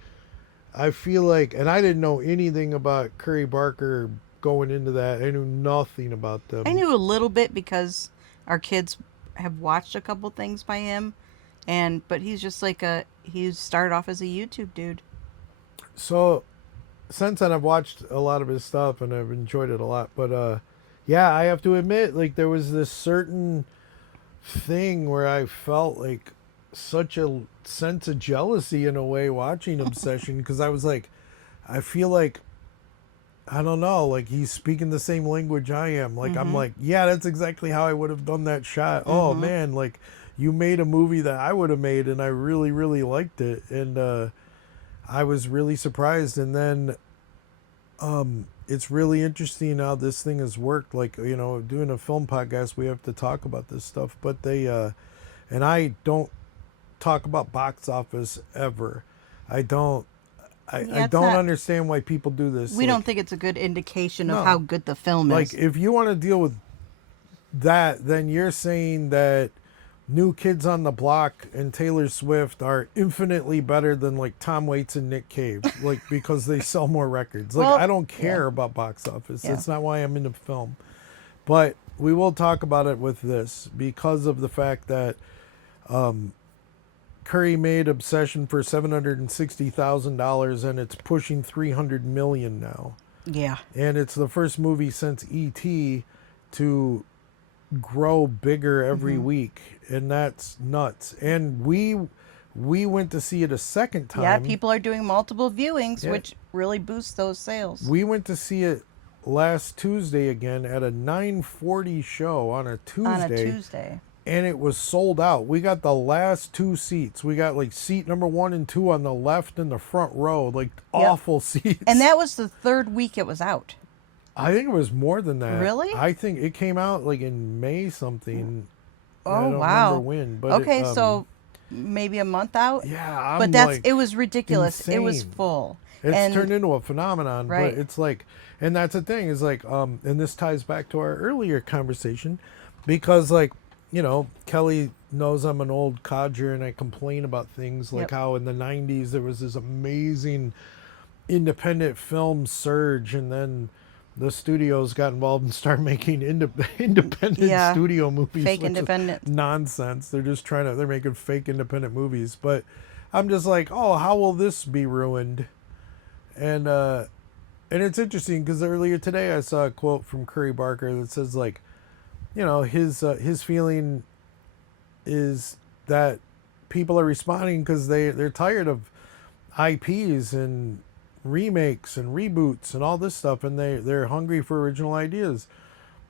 I feel like, and I didn't know anything about Curry Barker going into that. I knew nothing about them. I knew a little bit because our kids have watched a couple things by him, but he's just like he started off as a YouTube dude. So since then I've watched a lot of his stuff and I've enjoyed it a lot. But yeah, I have to admit, like, there was this certain thing where I felt like such a sense of jealousy in a way watching Obsession, because I was like, I feel like, I don't know, like he's speaking the same language I am. Like, I'm like, yeah, that's exactly how I would have done that shot. Oh man, like you made a movie that I would have made, and I really, really liked it. And I was really surprised. And then it's really interesting how this thing has worked. Like, doing a film podcast, we have to talk about this stuff. But they, and I don't talk about box office ever. I don't understand why people do this. We Like, don't think it's a good indication of No. how good the film like, is. if you want to deal with that, then you're saying that New Kids on the Block and Taylor Swift are infinitely better than like Tom Waits and Nick Cave, like, because they sell more records. Like, Well, I don't care about box office. Yeah. That's not why I'm into film. But we will talk about it with this because of the fact that Curry made Obsession for $760,000 and it's pushing $300 million now. Yeah. And it's the first movie since E.T. to grow bigger every week, and that's nuts. And we went to see it a second time. Yeah, people are doing multiple viewings, Yeah. which really boosts those sales. We went to see it last Tuesday again at a 9:40 show on a Tuesday. And it was sold out. We got the last two seats. We got like seat number 1 and 2 on the left in the front row, like awful seats. And that was the third week it was out. I think it was more than that. Really? I think it came out like in May something. Oh, I don't wow. remember when, but Okay, so maybe a month out? yeah, But like, it was ridiculous. It was insane. full. It's And turned into a phenomenon, Right. but it's like, and that's the thing is like, and this ties back to our earlier conversation, because like, Kelly knows I'm an old codger and I complain about things like Yep. how in the 90s there was this amazing independent film surge, and then the studios got involved and started making independent Yeah. studio movies. Fake which is independent. nonsense. They're just they're making fake independent movies. But I'm just like, oh, how will this be ruined? And it's interesting because earlier today I saw a quote from Curry Barker that says like, his feeling is that people are responding because they're tired of IPs and remakes and reboots and all this stuff, and they're hungry for original ideas.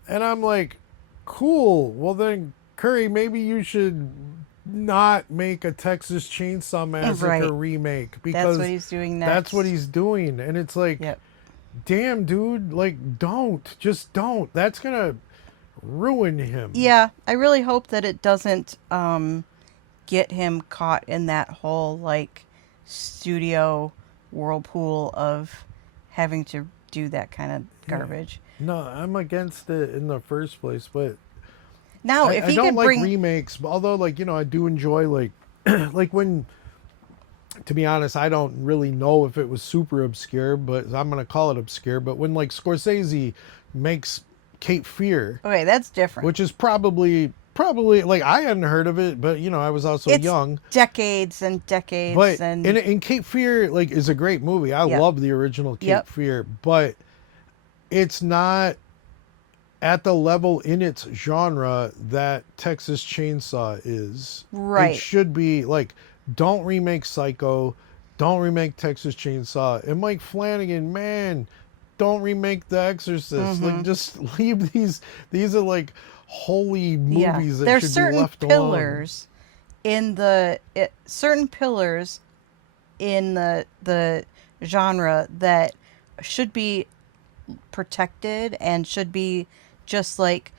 And I'm like, cool. Well then, Curry, maybe you should not make a Texas Chainsaw Massacre Right. remake, because That's what he's doing next. that's what he's doing. And it's like, Yep. damn, dude, like, just don't. That's gonna ruin him. Yeah, I really hope that it doesn't get him caught in that whole like studio whirlpool of having to do that kind of garbage. No, I'm against it in the first place, but Now, if I he don't could like bring remakes. Although, like, I do enjoy like, like when. To be honest, I don't really know if it was super obscure, but I'm gonna call it obscure. But when like Scorsese makes Cape Fear, okay, that's different. which is probably like I hadn't heard of it, but I was also It's young. decades and decades, But and in Cape Fear, like, is a great movie. I Yep. love the original Cape Yep. Fear, but it's not at the level in its genre that Texas Chainsaw is. Right. It should be like, don't remake Psycho, don't remake Texas Chainsaw, and Mike Flanagan, man, don't remake The Exorcist. Like, just leave these. These are like holy movies that there's should be certain left pillars in certain pillars in the genre that should be protected and should be just like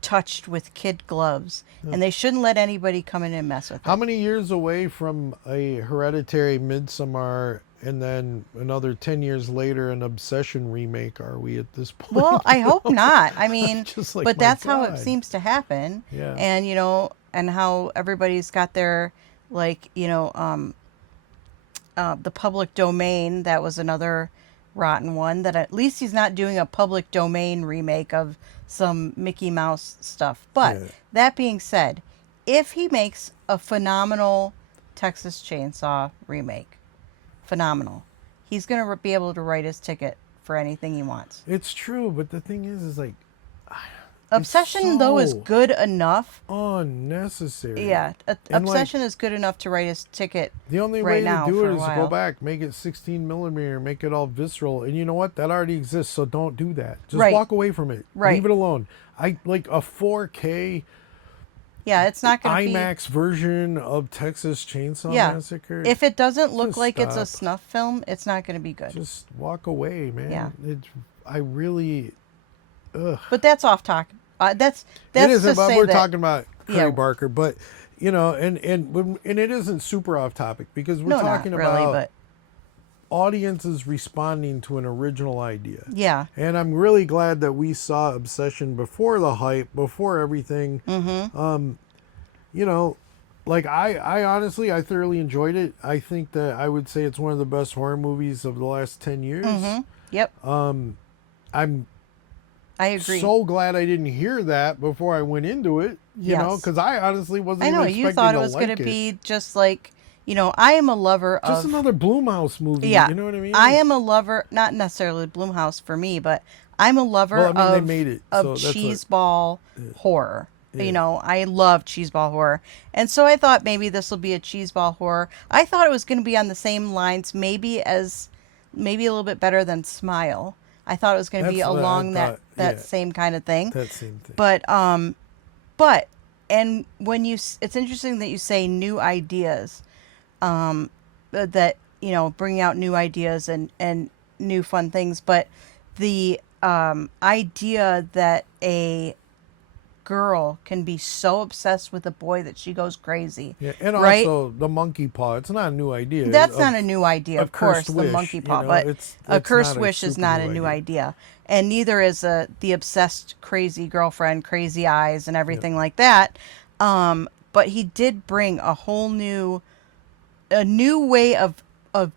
touched with kid gloves, and they shouldn't let anybody come in and mess with How it. many years away from a Hereditary, Midsommar, and then another 10 years later an Obsession remake are we at this point? Well, I hope not. I mean, Just like, but my that's how it God. seems to happen. Yeah. And and how everybody's got their like the public domain. That was another rotten one. That at least he's not doing a public domain remake of some Mickey Mouse stuff. But Yeah. that being said, if he makes a phenomenal Texas Chainsaw remake, phenomenal, he's gonna be able to write his ticket for anything he wants. It's true, but the thing is like, Obsession though is so good enough. unnecessary. Yeah, And, like, Obsession is good enough to write his ticket. the only right way now to do for it a is to while. go back, make it 16 millimeter, make it all visceral, and you know what? That already exists, so don't do that. Just Right. walk away from it. Right. Leave it alone. I like a 4K Yeah, it's not going to be. IMAX version of Texas Chainsaw Yeah, Massacre. if it doesn't look Just like it's a stop. snuff film, it's not going to be good. Just walk away, man. Yeah. I really. Ugh. But that's off talk. That's It isn't, to but say we're that, talking about Curry yeah. Barker. But and it isn't super off topic because we're No, talking not really, about but audiences responding to an original idea. yeah, And I'm really glad that we saw Obsession before the hype, before everything. Mm-hmm. Like I honestly, I thoroughly enjoyed it. I think that I would say it's one of the best horror movies of the last 10 years. Yep, I'm I agree. so glad I didn't hear that before I went into it, you know, Yes. because I honestly wasn't I know even you expecting thought it to was like going to it. be just like I am a lover Just of another Blumhouse movie, yeah. you know what I mean? I am a lover, not necessarily Blumhouse for me, but I'm a lover Well, I mean, they of made it, of so that's what- cheeseball horror. Yeah. I love cheeseball horror, and so I thought maybe this will be a cheeseball horror. I thought it was going to be on the same lines, maybe a little bit better than Smile. I thought it was going to be That's what I along thought, that yeah. same kind of thing. That same thing. But and when it's interesting that you say new ideas, that bringing out new ideas and new fun things. But the idea that a girl can be so obsessed with a boy that she goes crazy. Yeah, and right? also the monkey paw. It's not a new idea. That's not a new idea, a of course, cursed the wish, monkey you paw, know, but a it's cursed not a wish is super not new a new idea. And neither is the obsessed crazy girlfriend, crazy eyes, and everything like that. But he did bring a new way of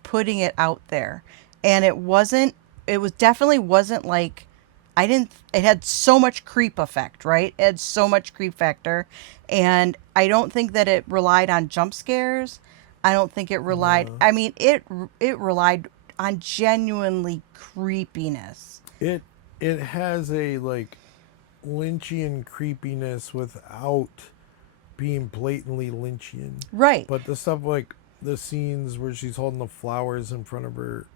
putting it out there, and it definitely wasn't like, it had so much creep effect, right? It had so much creep factor, and I don't think that it relied on jump scares. I don't think it relied, I mean, it relied on genuinely creepiness. It has a like Lynchian creepiness without being blatantly Lynchian. Right. But the stuff like the scenes where she's holding the flowers in front of her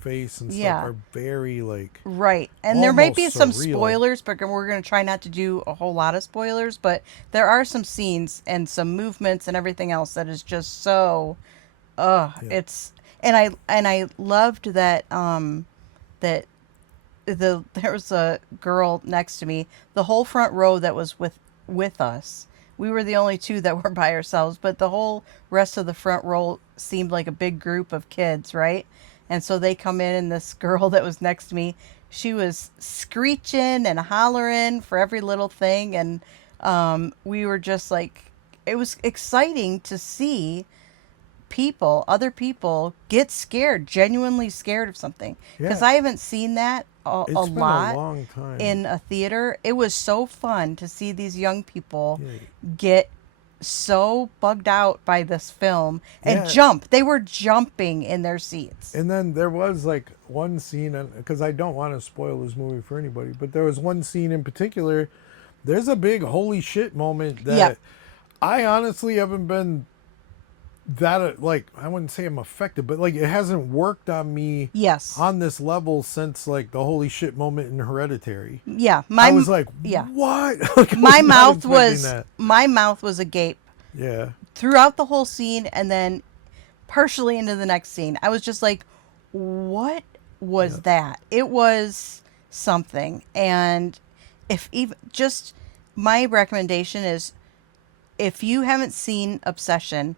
face and stuff are very like right. And there might be some surreal. spoilers, but we're going to try not to do a whole lot of spoilers, but there are some scenes and some movements and everything else that is just so it's, and I loved that that there was a girl next to me, the whole front row that was with us. We were the only two that were by ourselves, but the whole rest of the front row seemed like a big group of kids, right? And so they come in, and this girl that was next to me, she was screeching and hollering for every little thing. And we were just like, it was exciting to see other people get scared, genuinely scared of something. Because I haven't seen that a lot a long time. in a theater. It was so fun to see these young people get so bugged out by this film and jump. They were jumping in their seats. And then there was like one scene, because I don't want to spoil this movie for anybody, but there was one scene in particular. There's a big holy shit moment that I honestly haven't been that like, I wouldn't say I'm affected, but like it hasn't worked on me on this level since like the holy shit moment in Hereditary. I was like, what? Like, my mouth was agape throughout the whole scene, and then partially into the next scene. I was just like, what was that? It was something. And if even just my recommendation is, if you haven't seen Obsession,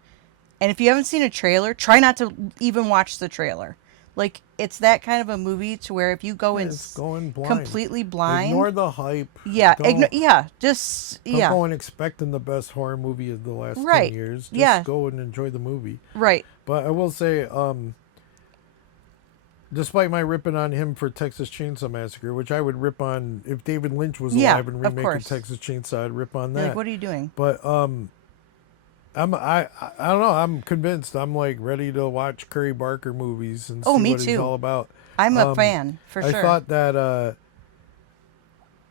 and if you haven't seen a trailer, try not to even watch the trailer. Like, it's that kind of a movie to where if you go in completely blind, ignore the hype. Don't go in expecting the best horror movie of the last 10 years. Just go and enjoy the movie. Right. But I will say, despite my ripping on him for Texas Chainsaw Massacre, which I would rip on if David Lynch was alive and remaking Texas Chainsaw, I'd rip on that. Like, what are you doing? But I don't know. I'm convinced. I'm like ready to watch Curry Barker movies and see what he's all about. I'm a fan for sure. I thought that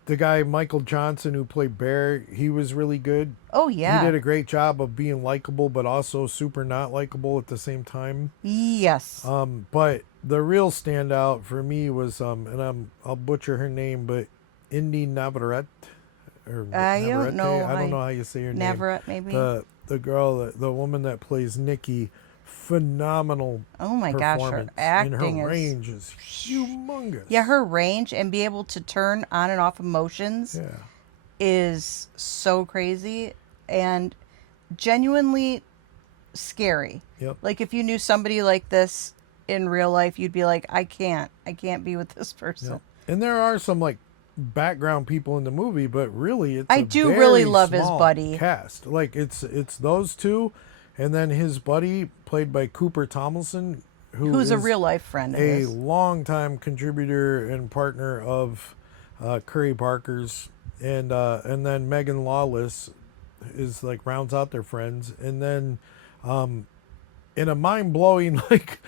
the guy Michael Johnson who played Bear, he was really good. Oh yeah, he did a great job of being likable, but also super not likable at the same time. Yes. But the real standout for me was and I'll butcher her name, but Indy Navarrete. I don't know. I don't know how you say her name. Navarrete, maybe. The girl, the woman that plays Nikki, phenomenal. Oh my gosh, her acting and her range is humongous. Yeah, her range and be able to turn on and off emotions is so crazy and genuinely scary. Yep. Like, if you knew somebody like this in real life, you'd be like, I can't be with this person. Yep. And there are some like background people in the movie, but really it's I do really love his buddy cast. Like it's those two, and then his buddy played by Cooper Tomlinson, who's a real life friend, a longtime contributor and partner of Curry Barker's, and then Megan Lawless is like rounds out their friends, and then in a mind-blowing like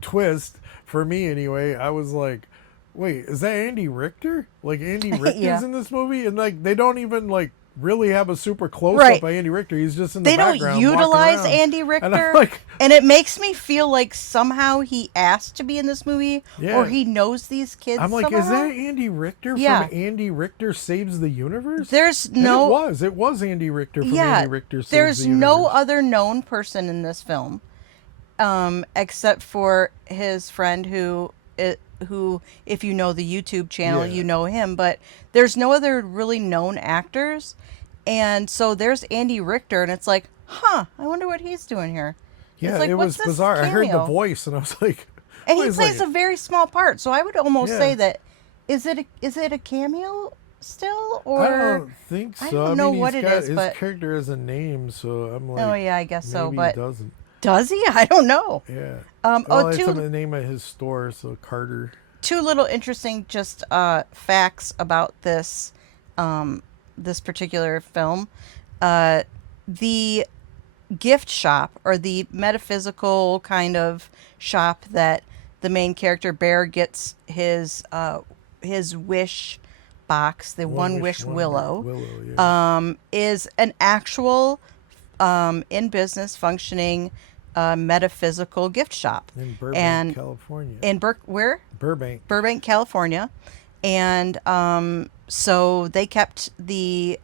twist for me anyway, I was like, wait, is that Andy Richter? Like, Andy Richter's in this movie? And, like, they don't even, like, really have a super close-up by Andy Richter. He's just in the background. They don't utilize Andy Richter. And it makes me feel like somehow he asked to be in this movie, or he knows these kids I'm like, somehow. is that Andy Richter from Andy Richter Saves the Universe? There's no... And it was Andy Richter from Andy Richter Saves the Universe. There's no other known person in this film, except for his friend who who, if you know the YouTube channel, Yeah. you know him, but there's no other really known actors. And so there's Andy Richter, and it's like, huh, I wonder what he's doing here. Yeah, it's like, it what's was this bizarre. I heard the cameo? voice, and I was like, And wait he a plays a second. very small part, so I would almost Yeah. say that is it a cameo still, or I don't think so. I don't know mean, what he's it got, is, his but character has a name, so I'm like, oh yeah, I guess so. maybe But he doesn't. does he? I don't know. Yeah. Oh, it's two the name of his store, so Carter. two little interesting just facts about this this particular film. The gift shop, or the metaphysical kind of shop that the main character Bear gets his wish box, the One Wish Willow, yeah. is an actual in business functioning metaphysical gift shop In Burbank, and California. in where Burbank. California. And so they kept the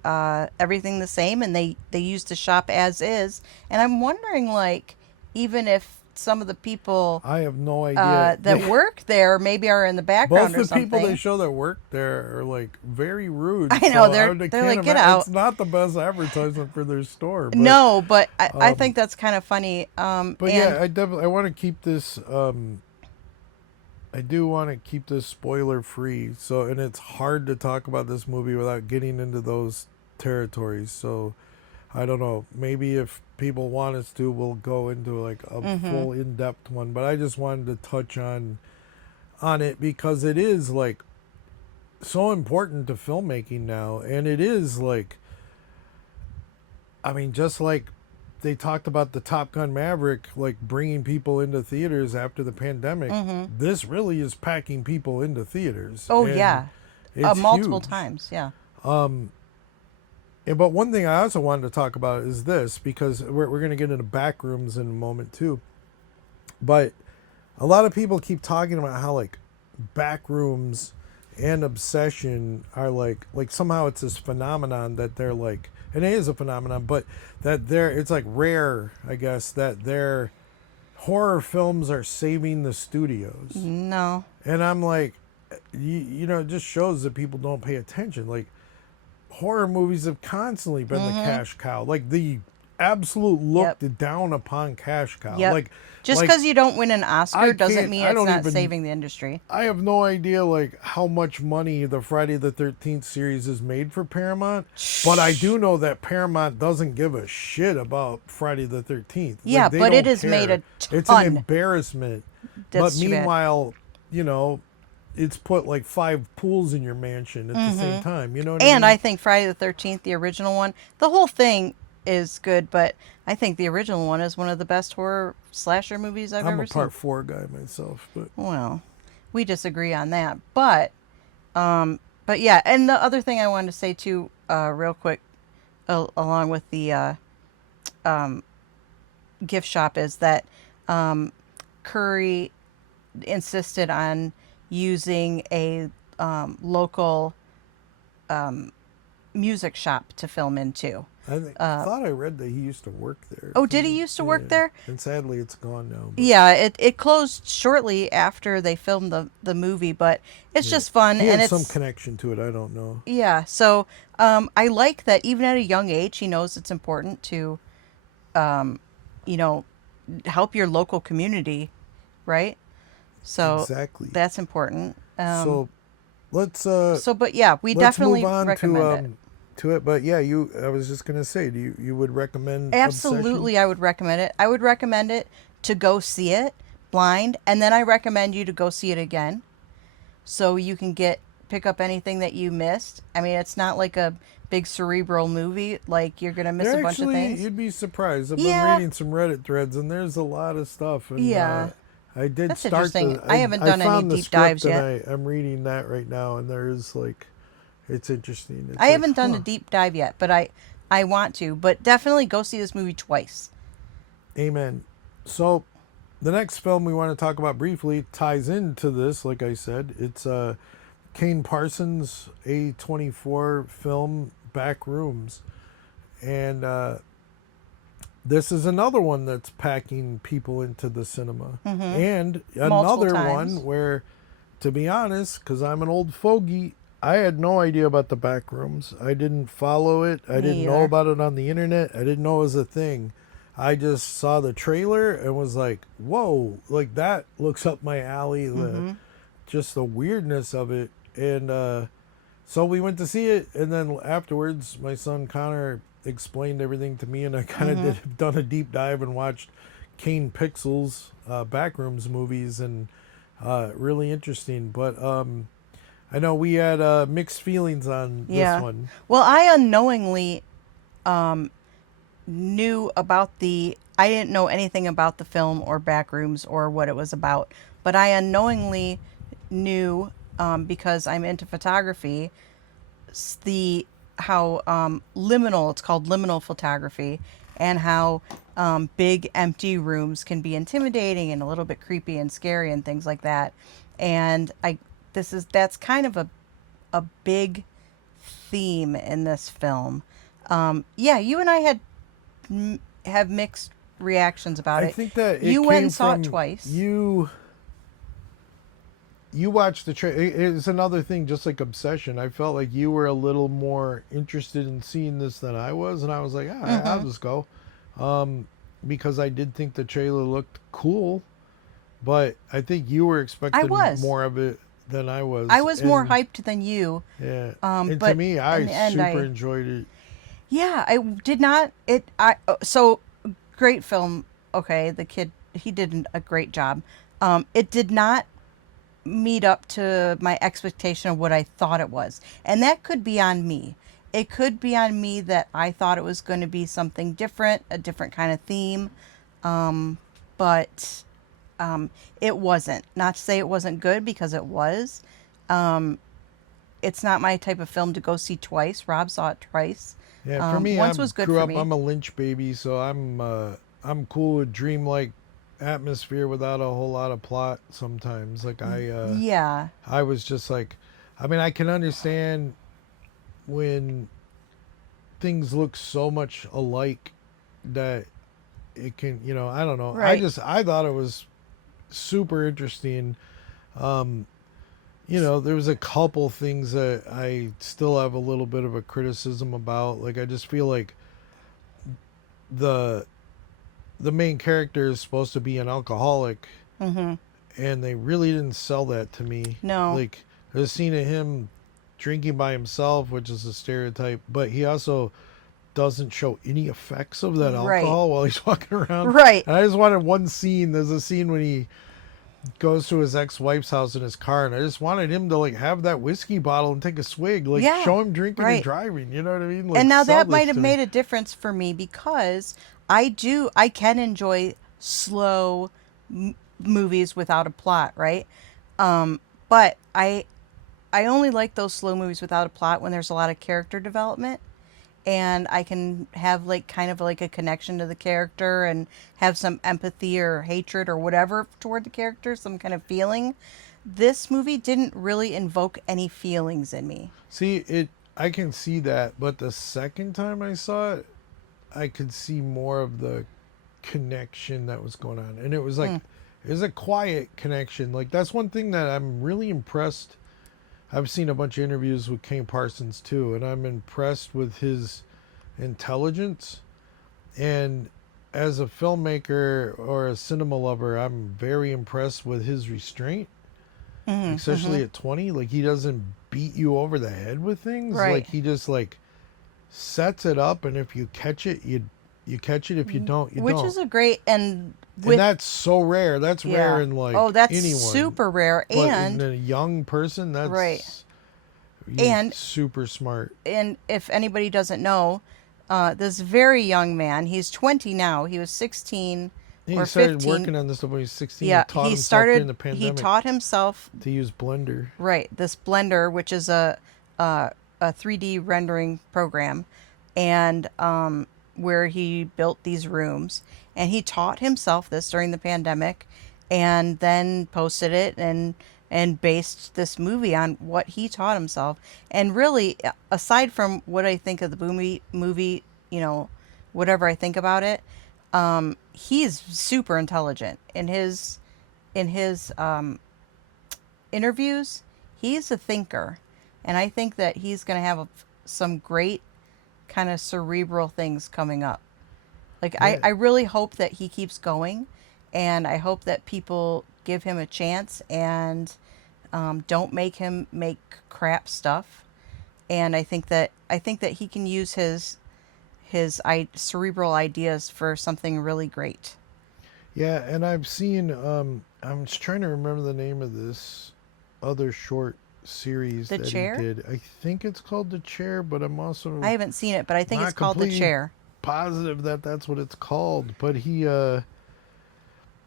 everything the same, and they used the shop as is. And I'm wondering, like, even if some of the people I have no idea. that work there maybe are in the background Both or the something. people they show that work there are like very rude. I know, so they're can't like, "Get imagine- out." It's not the best advertisement for their store. But, No, but I think that's kind of funny. But and yeah, I want to keep this. I do want to keep this spoiler free. So, and it's hard to talk about this movie without getting into those territories. So, I don't know. Maybe if people want us to, we'll go into like a full in-depth one. But I just wanted to touch on it because it is like so important to filmmaking now, and it is like, I mean, just like they talked about the Top Gun Maverick, like bringing people into theaters after the pandemic. This really is packing people into theaters. oh and yeah, it's multiple huge. times. Yeah. But one thing I also wanted to talk about is this, because we're going to get into Backrooms in a moment too. But a lot of people keep talking about how like Backrooms and Obsession are like somehow it's this phenomenon that they're like, and it is a phenomenon, but that it's like rare, I guess, that their horror films are saving the studios. No. And I'm like, you know, it just shows that people don't pay attention. Like, horror movies have constantly been the cash cow, like the absolute looked down upon cash cow. Yep. Like, Just like, because you don't win an Oscar I doesn't can't- mean I it's don't not even- saving the industry. I have no idea like how much money the Friday the 13th series has made for Paramount, but I do know that Paramount doesn't give a shit about Friday the 13th. Yeah, they but it don't has made care. a It's an ton. embarrassment. That's but too bad. meanwhile, you know, it's put like 5 pools in your mansion at the same time. You know what And I I mean? think Friday the 13th, the original one, the whole thing is good, but I think the original one is one of the best horror slasher movies I've I'm ever a seen. part 4 guy myself, but Well, we disagree on that, but yeah. And the other thing I wanted to say too, real quick, along with the gift shop, is that Curry insisted on using a local music shop to film in too. I thought I read that he used to work there. Oh, did he used to work there? And sadly, it's gone now. But Yeah, it closed shortly after they filmed the movie, but it's just fun, he and had it's some connection to it. I don't know. yeah. So I like that even at a young age, he knows it's important to, you know, help your local community, right? So Exactly. that's important. So let's But yeah, we let's definitely move on recommend it. to it. But yeah, I was just gonna say, you would recommend Absolutely, I would recommend it. I would recommend it to go see it blind, and then I recommend you to go see it again, so you can pick up anything that you missed. I mean, it's not like a big cerebral movie, like you're gonna miss a bunch of things. You'd be surprised. I've Yeah. been reading some Reddit threads, and there's a lot of stuff. And, Yeah. I did That's start. interesting. I haven't done any found the deep script dives yet. and I'm reading that right now, and there's like, it's interesting. It's I like, haven't done a huh. deep dive yet, but I want to. But definitely go see this movie twice. Amen. So, the next film we want to talk about briefly ties into this. Like I said, it's Kane Parsons' A24 film, Backrooms, and this is another one that's packing people into the cinema, and Multiple another times. one where to be honest, because I'm an old fogey, I had no idea about the Backrooms. I didn't follow it. I didn't know either. about it on the internet. I didn't know it was a thing. I just saw the trailer and was like, whoa, like that looks up my alley. Just the weirdness of it. And so we went to see it. And then afterwards, my son Connor explained everything to me. And I kind of done a deep dive and watched Kane Pixel's Backrooms movies. And really interesting. But I know we had mixed feelings on this one. Well, I unknowingly knew about I didn't know anything about the film or Backrooms or what it was about, but I unknowingly knew, because I'm into photography, how liminal, it's called liminal photography, and how big empty rooms can be intimidating and a little bit creepy and scary and things like that. And that's kind of a big theme in this film. You and I have mixed reactions about it. I think that you went and saw it twice. You watched the trailer. It's another thing, just like Obsession. I felt like you were a little more interested in seeing this than I was, and I was like, I'll just go, because I did think the trailer looked cool, but I think you were expecting more of it than I was. I was more hyped than you. Yeah, and to me, I super enjoyed it. Yeah, I did not. So great film. Okay, the kid, he did a great job. It did not meet up to my expectation of what I thought it was, and that could be on me. It could be on me that I thought it was going to be something different, a different kind of theme, but it wasn't. Not to say it wasn't good, because it was. It's not my type of film to go see twice. Rob saw it twice. Yeah, for me, once was good for me. I'm a Lynch baby, so I'm cool with dreamlike atmosphere without a whole lot of plot sometimes. Like I was just like, I mean, I can understand when things look so much alike that it can, I don't know. Right. I thought it was super interesting. There was a couple things that I still have a little bit of a criticism about. Like, I just feel like the main character is supposed to be an alcoholic, and they really didn't sell that to me. No. Like, there's a scene of him drinking by himself, which is a stereotype, but he also doesn't show any effects of that alcohol while he's walking around. Right. And I just wanted one scene. There's a scene when he goes to his ex-wife's house in his car, and I just wanted him to like have that whiskey bottle and take a swig, like show him drinking and driving, you know what I mean? Like, and now that might have made a difference for me, because I can enjoy slow movies without a plot, right? But I only like those slow movies without a plot when there's a lot of character development, and I can have like kind of like a connection to the character and have some empathy or hatred or whatever toward the character, some kind of feeling. This movie didn't really invoke any feelings in me. See, I can see that, but the second time I saw it, I could see more of the connection that was going on. And it was like, it was a quiet connection. Like, that's one thing that I'm really impressed. I've seen a bunch of interviews with Kane Parsons too, and I'm impressed with his intelligence. And as a filmmaker or a cinema lover, I'm very impressed with his restraint, especially at 20. Like, he doesn't beat you over the head with things. Right. Like, he just like sets it up, and if you catch it, you catch it. If you don't, you don't. Which is a great and that's so rare. That's rare in like that's anyone. Super rare. But And in a young person, that's right. And super smart. And if anybody doesn't know, this very young man, he's 20 now. He was 16 or 15. He started working on this stuff when he was 16. Yeah, he taught he himself started. during the pandemic. He taught himself to use Blender. Right, this Blender, which is a 3D rendering program, and where he built these rooms, and he taught himself this during the pandemic, and then posted it and based this movie on what he taught himself. And really, aside from what I think of the movie, whatever I think about it, he's super intelligent in his interviews, he's a thinker. And I think that he's going to have some great kind of cerebral things coming up. Like, I really hope that he keeps going, and I hope that people give him a chance and don't make him make crap stuff. And I think that he can use his cerebral ideas for something really great. Yeah, and I've seen. I'm just trying to remember the name of this other short series The that Chair? he did. I think it's called The Chair, but I'm also I haven't seen it, but I think not it's called The completely Chair. positive that that's what it's called. But he, a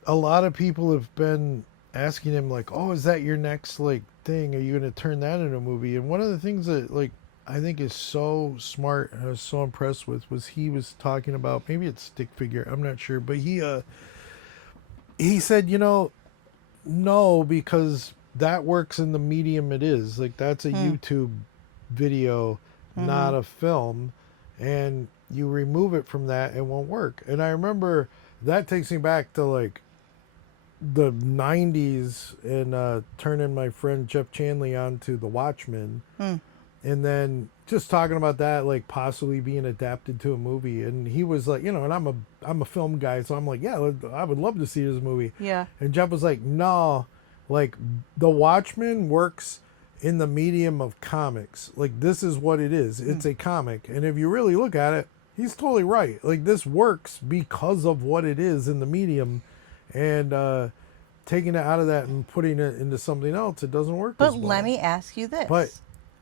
lot of people have been asking him like, "Oh, is that your next like thing? Are you going to turn that into a movie?" And one of the things that like I think is so smart and I was so impressed with was he was talking about, maybe it's stick figure, I'm not sure, but he said, no, because that works in the medium it is. Like, that's a YouTube video, not a film. And you remove it from that, it won't work. And I remember that takes me back to, like, the 90s and turning my friend Jeff Chanley onto The Watchmen. And then just talking about that, like, possibly being adapted to a movie. And he was like, and I'm a film guy, so I'm like, yeah, I would love to see this movie. Yeah. And Jeff was like, no, like, The Watchmen works in the medium of comics. Like, this is what it is. It's a comic. And if you really look at it, he's totally right. Like, this works because of what it is in the medium. And taking it out of that and putting it into something else, it doesn't work But as well. let me ask you this. But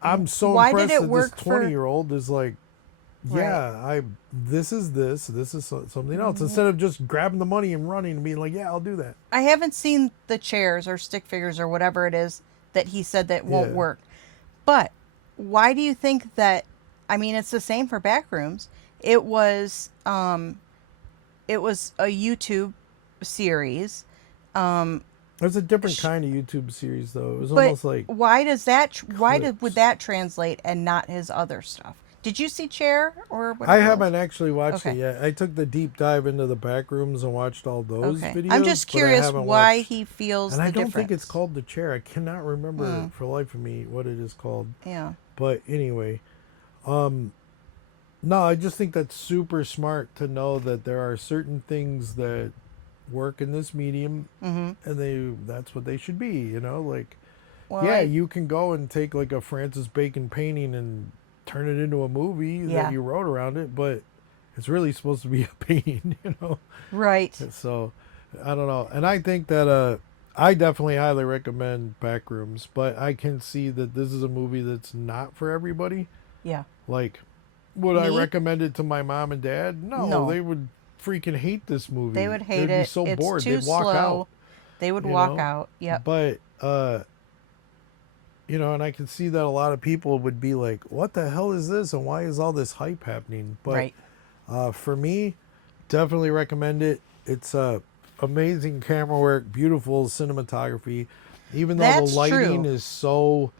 I'm so Why impressed did it that work this for- 20-year-old is like, yeah, this is something else. Instead of just grabbing the money and running and being like, yeah, I'll do that. I haven't seen the chairs or stick figures or whatever it is that he said that won't work. But why do you think that? I mean, it's the same for Backrooms. It was a YouTube series. It's a different kind of YouTube series, though. It was But almost like why does that? Would clips. that translate and not his other stuff? Did you see Chair or whatever? I haven't actually watched Okay. it yet. I took the deep dive into the Backrooms and watched all those Okay. videos. I'm just but I curious haven't why watched- he feels And the I don't difference. think it's called The Chair. I cannot remember for the life of me what it is called. Yeah. But anyway, no, I just think that's super smart to know that there are certain things that work in this medium, and that's what they should be. Like, Well, yeah, you can go and take like a Francis Bacon painting and turn it into a movie Yeah. that you wrote around it, but it's really supposed to be a painting, Right. So I don't know, and I think that I definitely highly recommend Backrooms, but I can see that this is a movie that's not for everybody. Yeah. Like, would I Me? recommend it to my mom and dad? No, they would freaking hate this movie. They would hate They'd it. be so It's bored. too They'd walk slow. out. They would you walk know? out. Yep. But and I can see that a lot of people would be like, "What the hell is this? And why is all this hype happening?" But Right. for me, definitely recommend it. It's amazing camera work, beautiful cinematography. Even though That's the lighting true. is so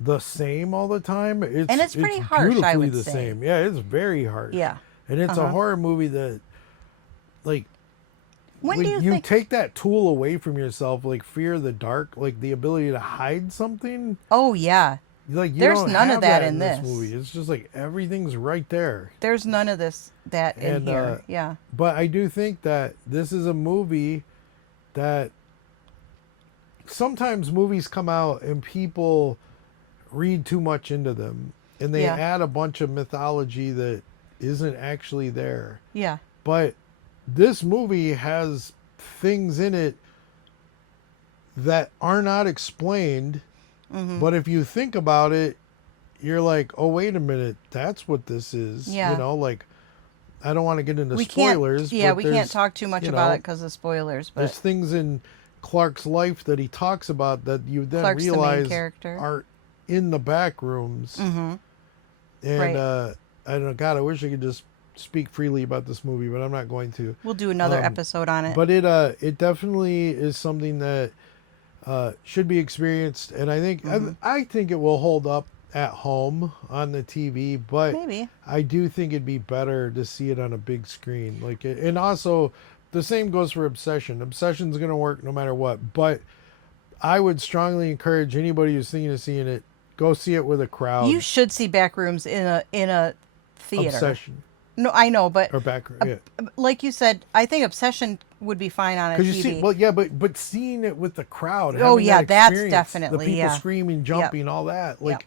the same all the time, it's pretty harsh, beautifully I would the say. same. Yeah, it's very harsh. Yeah. And it's a horror movie that, like, When like, do you you think? take that tool away from yourself, like fear of the dark, like the ability to hide something. Oh yeah. Like, you There's don't none of have that in in this this. movie. It's just like everything's right there. There's none of that in And, here. Yeah. But I do think that this is a movie that sometimes movies come out and people read too much into them and they Yeah. add a bunch of mythology that isn't actually there. Yeah. But this movie has things in it that are not explained. But if you think about it, you're like, oh, wait a minute, that's what this is. Yeah. Like, I don't want to get into We spoilers. can't. Yeah, but we can't there's, talk too much you about know, it because of spoilers. There's But things in Clark's life that he talks about that you then Clark's the main realize character. are in the back rooms. And Right. I don't know, God, I wish I could just speak freely about this movie, but I'm not going to. we'll do another episode on it. But it definitely is something that should be experienced, and I think I think it will hold up at home on the TV. But Maybe. I do think it'd be better to see it on a big screen. Like, and also the same goes for Obsession. Obsession's gonna work no matter what. But I would strongly encourage anybody who's thinking of seeing it, go see it with a crowd. You should see Backrooms in a theater. Obsession No, I know, but or back, yeah. like you said, I think Obsession would be fine on a Because TV. you see, well, yeah, but seeing it with the crowd. Oh, having yeah, that that's experience, definitely, the people yeah. screaming, jumping, all that. Like,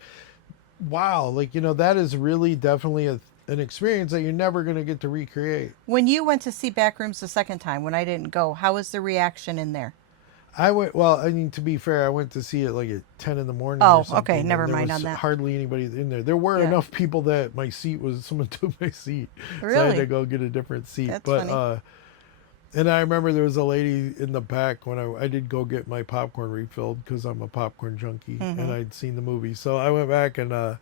Yep. wow, like that is really definitely an experience that you're never gonna get to recreate. When you went to see Backrooms the second time, when I didn't go, how was the reaction in there? I went. Well, I mean, to be fair, I went to see it like at 10 in the morning. Oh, or something, okay, and never there mind was on that. Hardly anybody in there. There were Yeah. enough people that someone took my seat, so I had Really? to go get a different seat. That's but funny. and I remember there was a lady in the back when I did go get my popcorn refilled because I'm a popcorn junkie Mm-hmm. and I'd seen the movie, so I went back and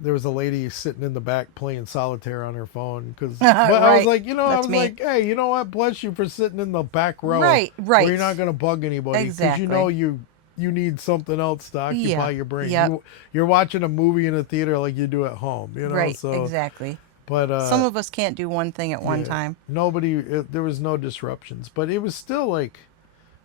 there was a lady sitting in the back playing solitaire on her phone because I was Right. like, I That's was me. like, hey, you know what? Bless you for sitting in the back row, Right, right. where you're not going to bug anybody because Exactly. you need something else to occupy Yeah, your brain. yep. You're watching a movie in a theater like you do at home, Right, So, exactly. but Some of us can't do one thing at one yeah, time. there was no disruptions, but it was still like,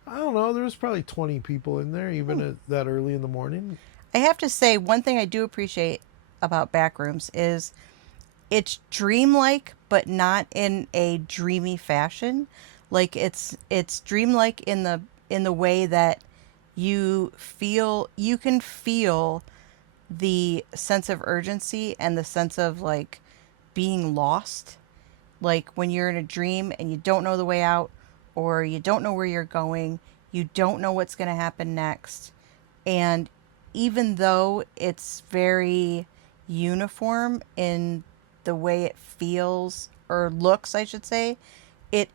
I don't know, there was probably 20 people in there even at that early in the morning. I have to say, one thing I do appreciate about Backrooms is it's dreamlike, but not in a dreamy fashion. Like it's dreamlike in the way that you can feel the sense of urgency and the sense of like being lost. Like when you're in a dream and you don't know the way out, or you don't know where you're going, you don't know what's going to happen next. And even though it's very uniform in the way it feels or looks, I should say, it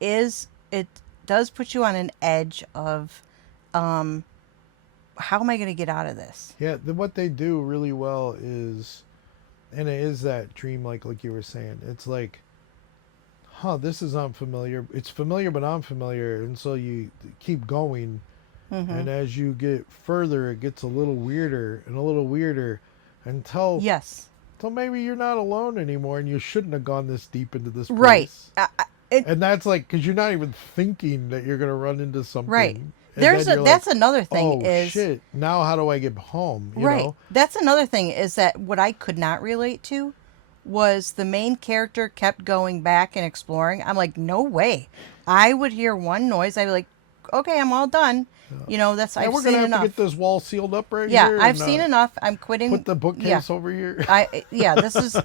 does put you on an edge of how am I going to get out of this? Yeah, what they do really well is, and it is that dreamlike, like you were saying. It's like, this is unfamiliar. It's familiar but unfamiliar, and so you keep going, and as you get further, it gets a little weirder and a little weirder, until Yes. until maybe you're not alone anymore, and you shouldn't have gone this deep into this place. Right. And that's like because you're not even thinking that you're gonna run into something. Right. And That's then you're like, another thing oh, is shit. Now how do I get home? You right. know? That's another thing is that what I could not relate to was the main character kept going back and exploring. I'm like, no way. I would hear one noise. I'd be like, okay, I'm all done. That's Yeah, I've we're seen gonna have enough. to get this wall sealed up right Yeah, here. I've and, seen enough. I'm quitting. Put the bookcase over here. This is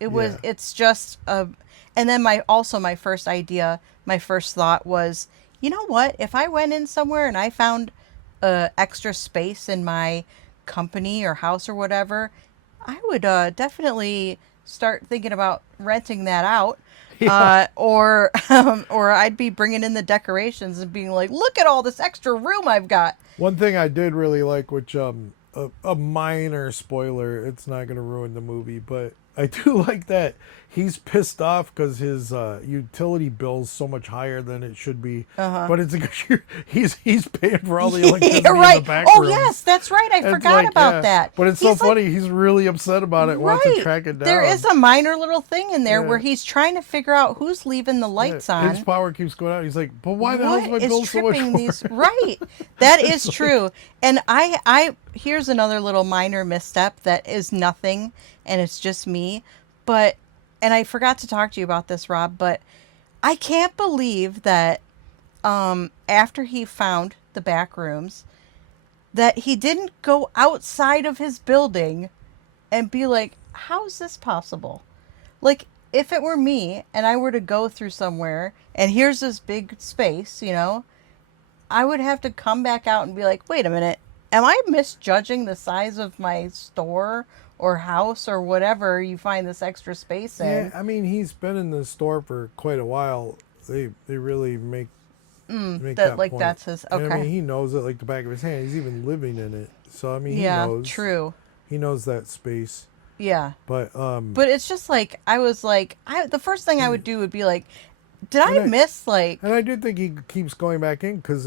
it was Yeah. it's just and then my first thought was, you know what, if I went in somewhere and I found extra space in my company or house or whatever, I would definitely start thinking about renting that out. Or I'd be bringing in the decorations and being like, look at all this extra room I've got. One thing I did really like, which a minor spoiler, it's not going to ruin the movie, but I do like that he's pissed off because his utility bill's so much higher than it should be. But it's because he's paying for all the electricity Right. in the back Oh rooms. yes, that's right. I It's forgot like, about yeah. that. But it's He's so funny. He's really upset about it. Wants to track it down. There is a minor little thing in there Yeah. where he's trying to figure out who's leaving the lights on. His power keeps going out. He's like, but why the hell is my What bill is so much tripping more? these? Right. That is true. And I here's another little minor misstep that is nothing, and it's just me. And I forgot to talk to you about this, Rob, but I can't believe that after he found the back rooms, that he didn't go outside of his building and be like, how's this possible? Like, if it were me and I were to go through somewhere and here's this big space, I would have to come back out and be like, wait a minute, am I misjudging the size of my store or house or whatever you find this extra space in? Yeah, I mean, he's been in the store for quite a while. They really make that like point. that's his And, I okay. mean, he knows it like the back of his hand. He's even living in it. So I mean, Yeah, he knows. true. He knows that space. Yeah. But But it's just like I was like the first thing I would do would be like, did I miss like and I do think he keeps going back in because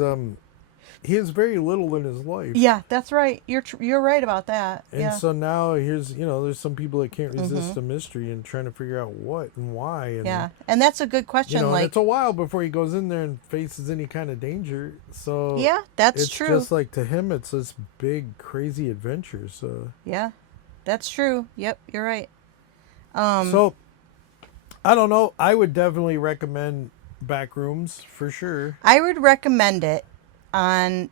he has very little in his life. Yeah, that's right. You're right about that. And yeah. so now there's some people that can't resist the mystery and trying to figure out what and why. And, Yeah, and that's a good question. and Like, it's a while before he goes in there and faces any kind of danger. So yeah, that's it's true. just like to him, it's this big, crazy adventure. So Yeah, that's true. Yep, you're right. so I don't know. I would definitely recommend Backrooms for sure. I would recommend it on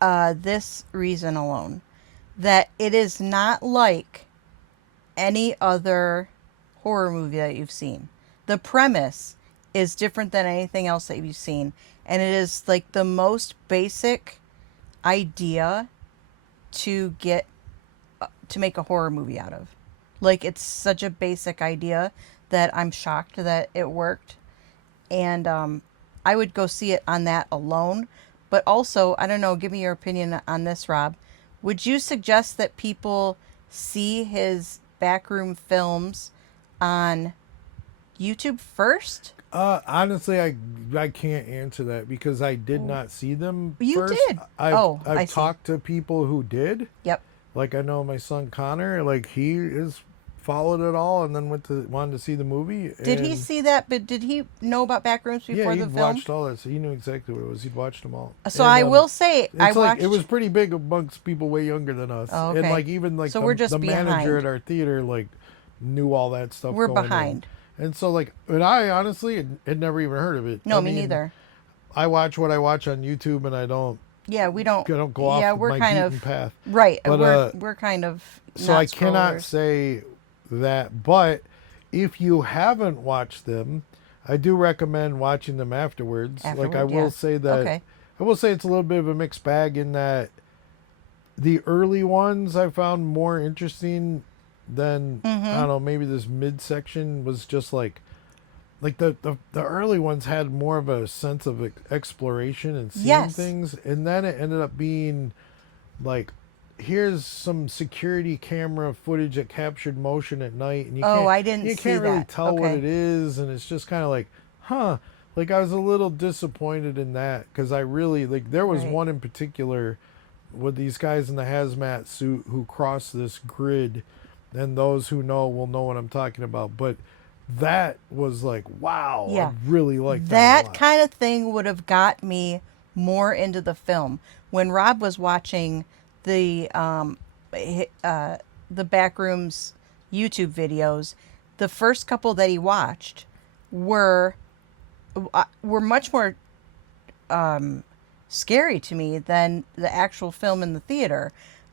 this reason alone, that it is not like any other horror movie that you've seen. The premise is different than anything else that you've seen, and it is like the most basic idea to get to make a horror movie out of. Like, it's such a basic idea that I'm shocked that it worked. And I would go see it on that alone. But also, I don't know, give me your opinion on this, Rob. Would you suggest that people see his backroom films on YouTube first? Honestly, I can't answer that because I did not see them You first. did? I've I see. talked to people who did. Yep. Like, I know my son Connor, like, he is followed it all and then wanted to see the movie. Did he and- see that? But did he know about Backrooms Yeah, before he'd the film? watched all that, so he knew exactly what it was. He'd watched them all. So And, I will say, it's I like watched. it was pretty big amongst people way younger than us. Oh, And okay. like even like So the, we're just the manager behind. at our theater like knew all that stuff. We're going on. behind. And so like, and I honestly had never even heard of it. No, I me mean, neither. I watch what I watch on YouTube, and I don't Yeah, we don't. go off Yeah, of we're my kind beaten of path. right. But, We're kind of. So not I cannot scrollers. say that, but if you haven't watched them, I do recommend watching them afterwards. Like I Afterward, will yeah. say that Okay. I will say it's a little bit of a mixed bag in that the early ones I found more interesting than Mm-hmm. I don't know, maybe this midsection was just like the early ones had more of a sense of exploration and seeing Yes. things, and then it ended up being like, here's some security camera footage that captured motion at night, and you Oh, can't, I didn't you see can't really that. tell what Okay. it is, and it's just kind of like, huh. Like I was a little disappointed in that because I really like there was Right. one in particular with these guys in the hazmat suit who cross this grid, and those who know will know what I'm talking about. But that was like, wow, Yeah. I really like that. a That lot. kind of thing would have got me more into the film. When Rob was watching the Backrooms YouTube videos, the first couple that he watched were much more scary to me than the actual film in the theater.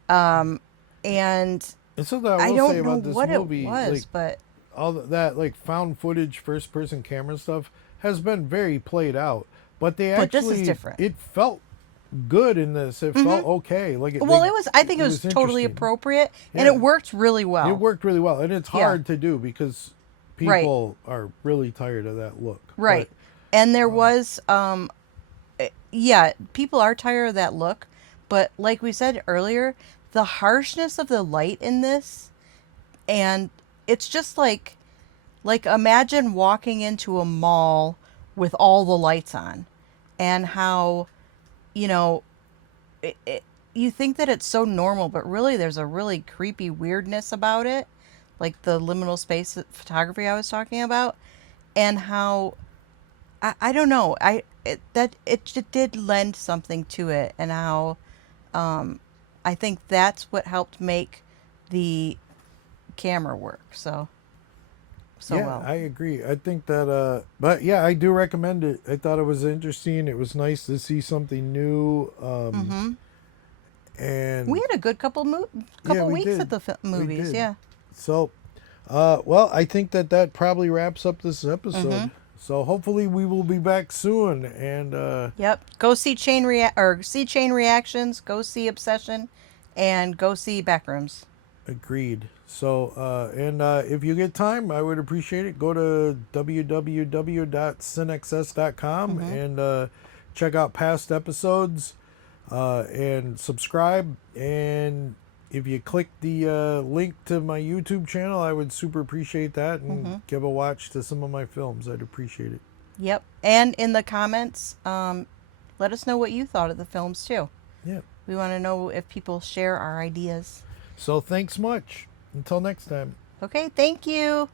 And And so that I I will don't say know about this what movie, it was, like, but all that like found footage first person camera stuff has been very played out, but they But this is actually different. it felt good in this. It felt okay. Like well, it was. I think it was totally interesting. appropriate, and Yeah. it worked really well. It worked really well, and it's Yeah. hard to do because Right. people are really tired of that look. Right. And there was yeah, people are tired of that look, but like we said earlier, the harshness of the light in this, and it's just like imagine walking into a mall with all the lights on, and how, you know, you think that it's so normal, but really there's a really creepy weirdness about it, like the liminal space photography I was talking about, and how I don't know, it just did lend something to it, and how I think that's what helped make the camera work so Yeah, well. I agree. I think that, but yeah, I do recommend it. I thought it was interesting. It was nice to see something new. And We had a good couple we weeks did. at the We movies, did. yeah. So, well, I think that probably wraps up this episode. Mm-hmm. So hopefully we will be back soon. And Yep. Go see Chain Reactions, go see Obsession, and go see Backrooms. agreed. So, and if you get time, I would appreciate it. Go to www.cinexcess.com and check out past episodes and subscribe. And if you click the link to my YouTube channel, I would super appreciate that, and give a watch to some of my films. I'd appreciate it. Yep. And in the comments, let us know what you thought of the films too. Yeah. We want to know if people share our ideas. So thanks much. Until next time. Okay, thank you.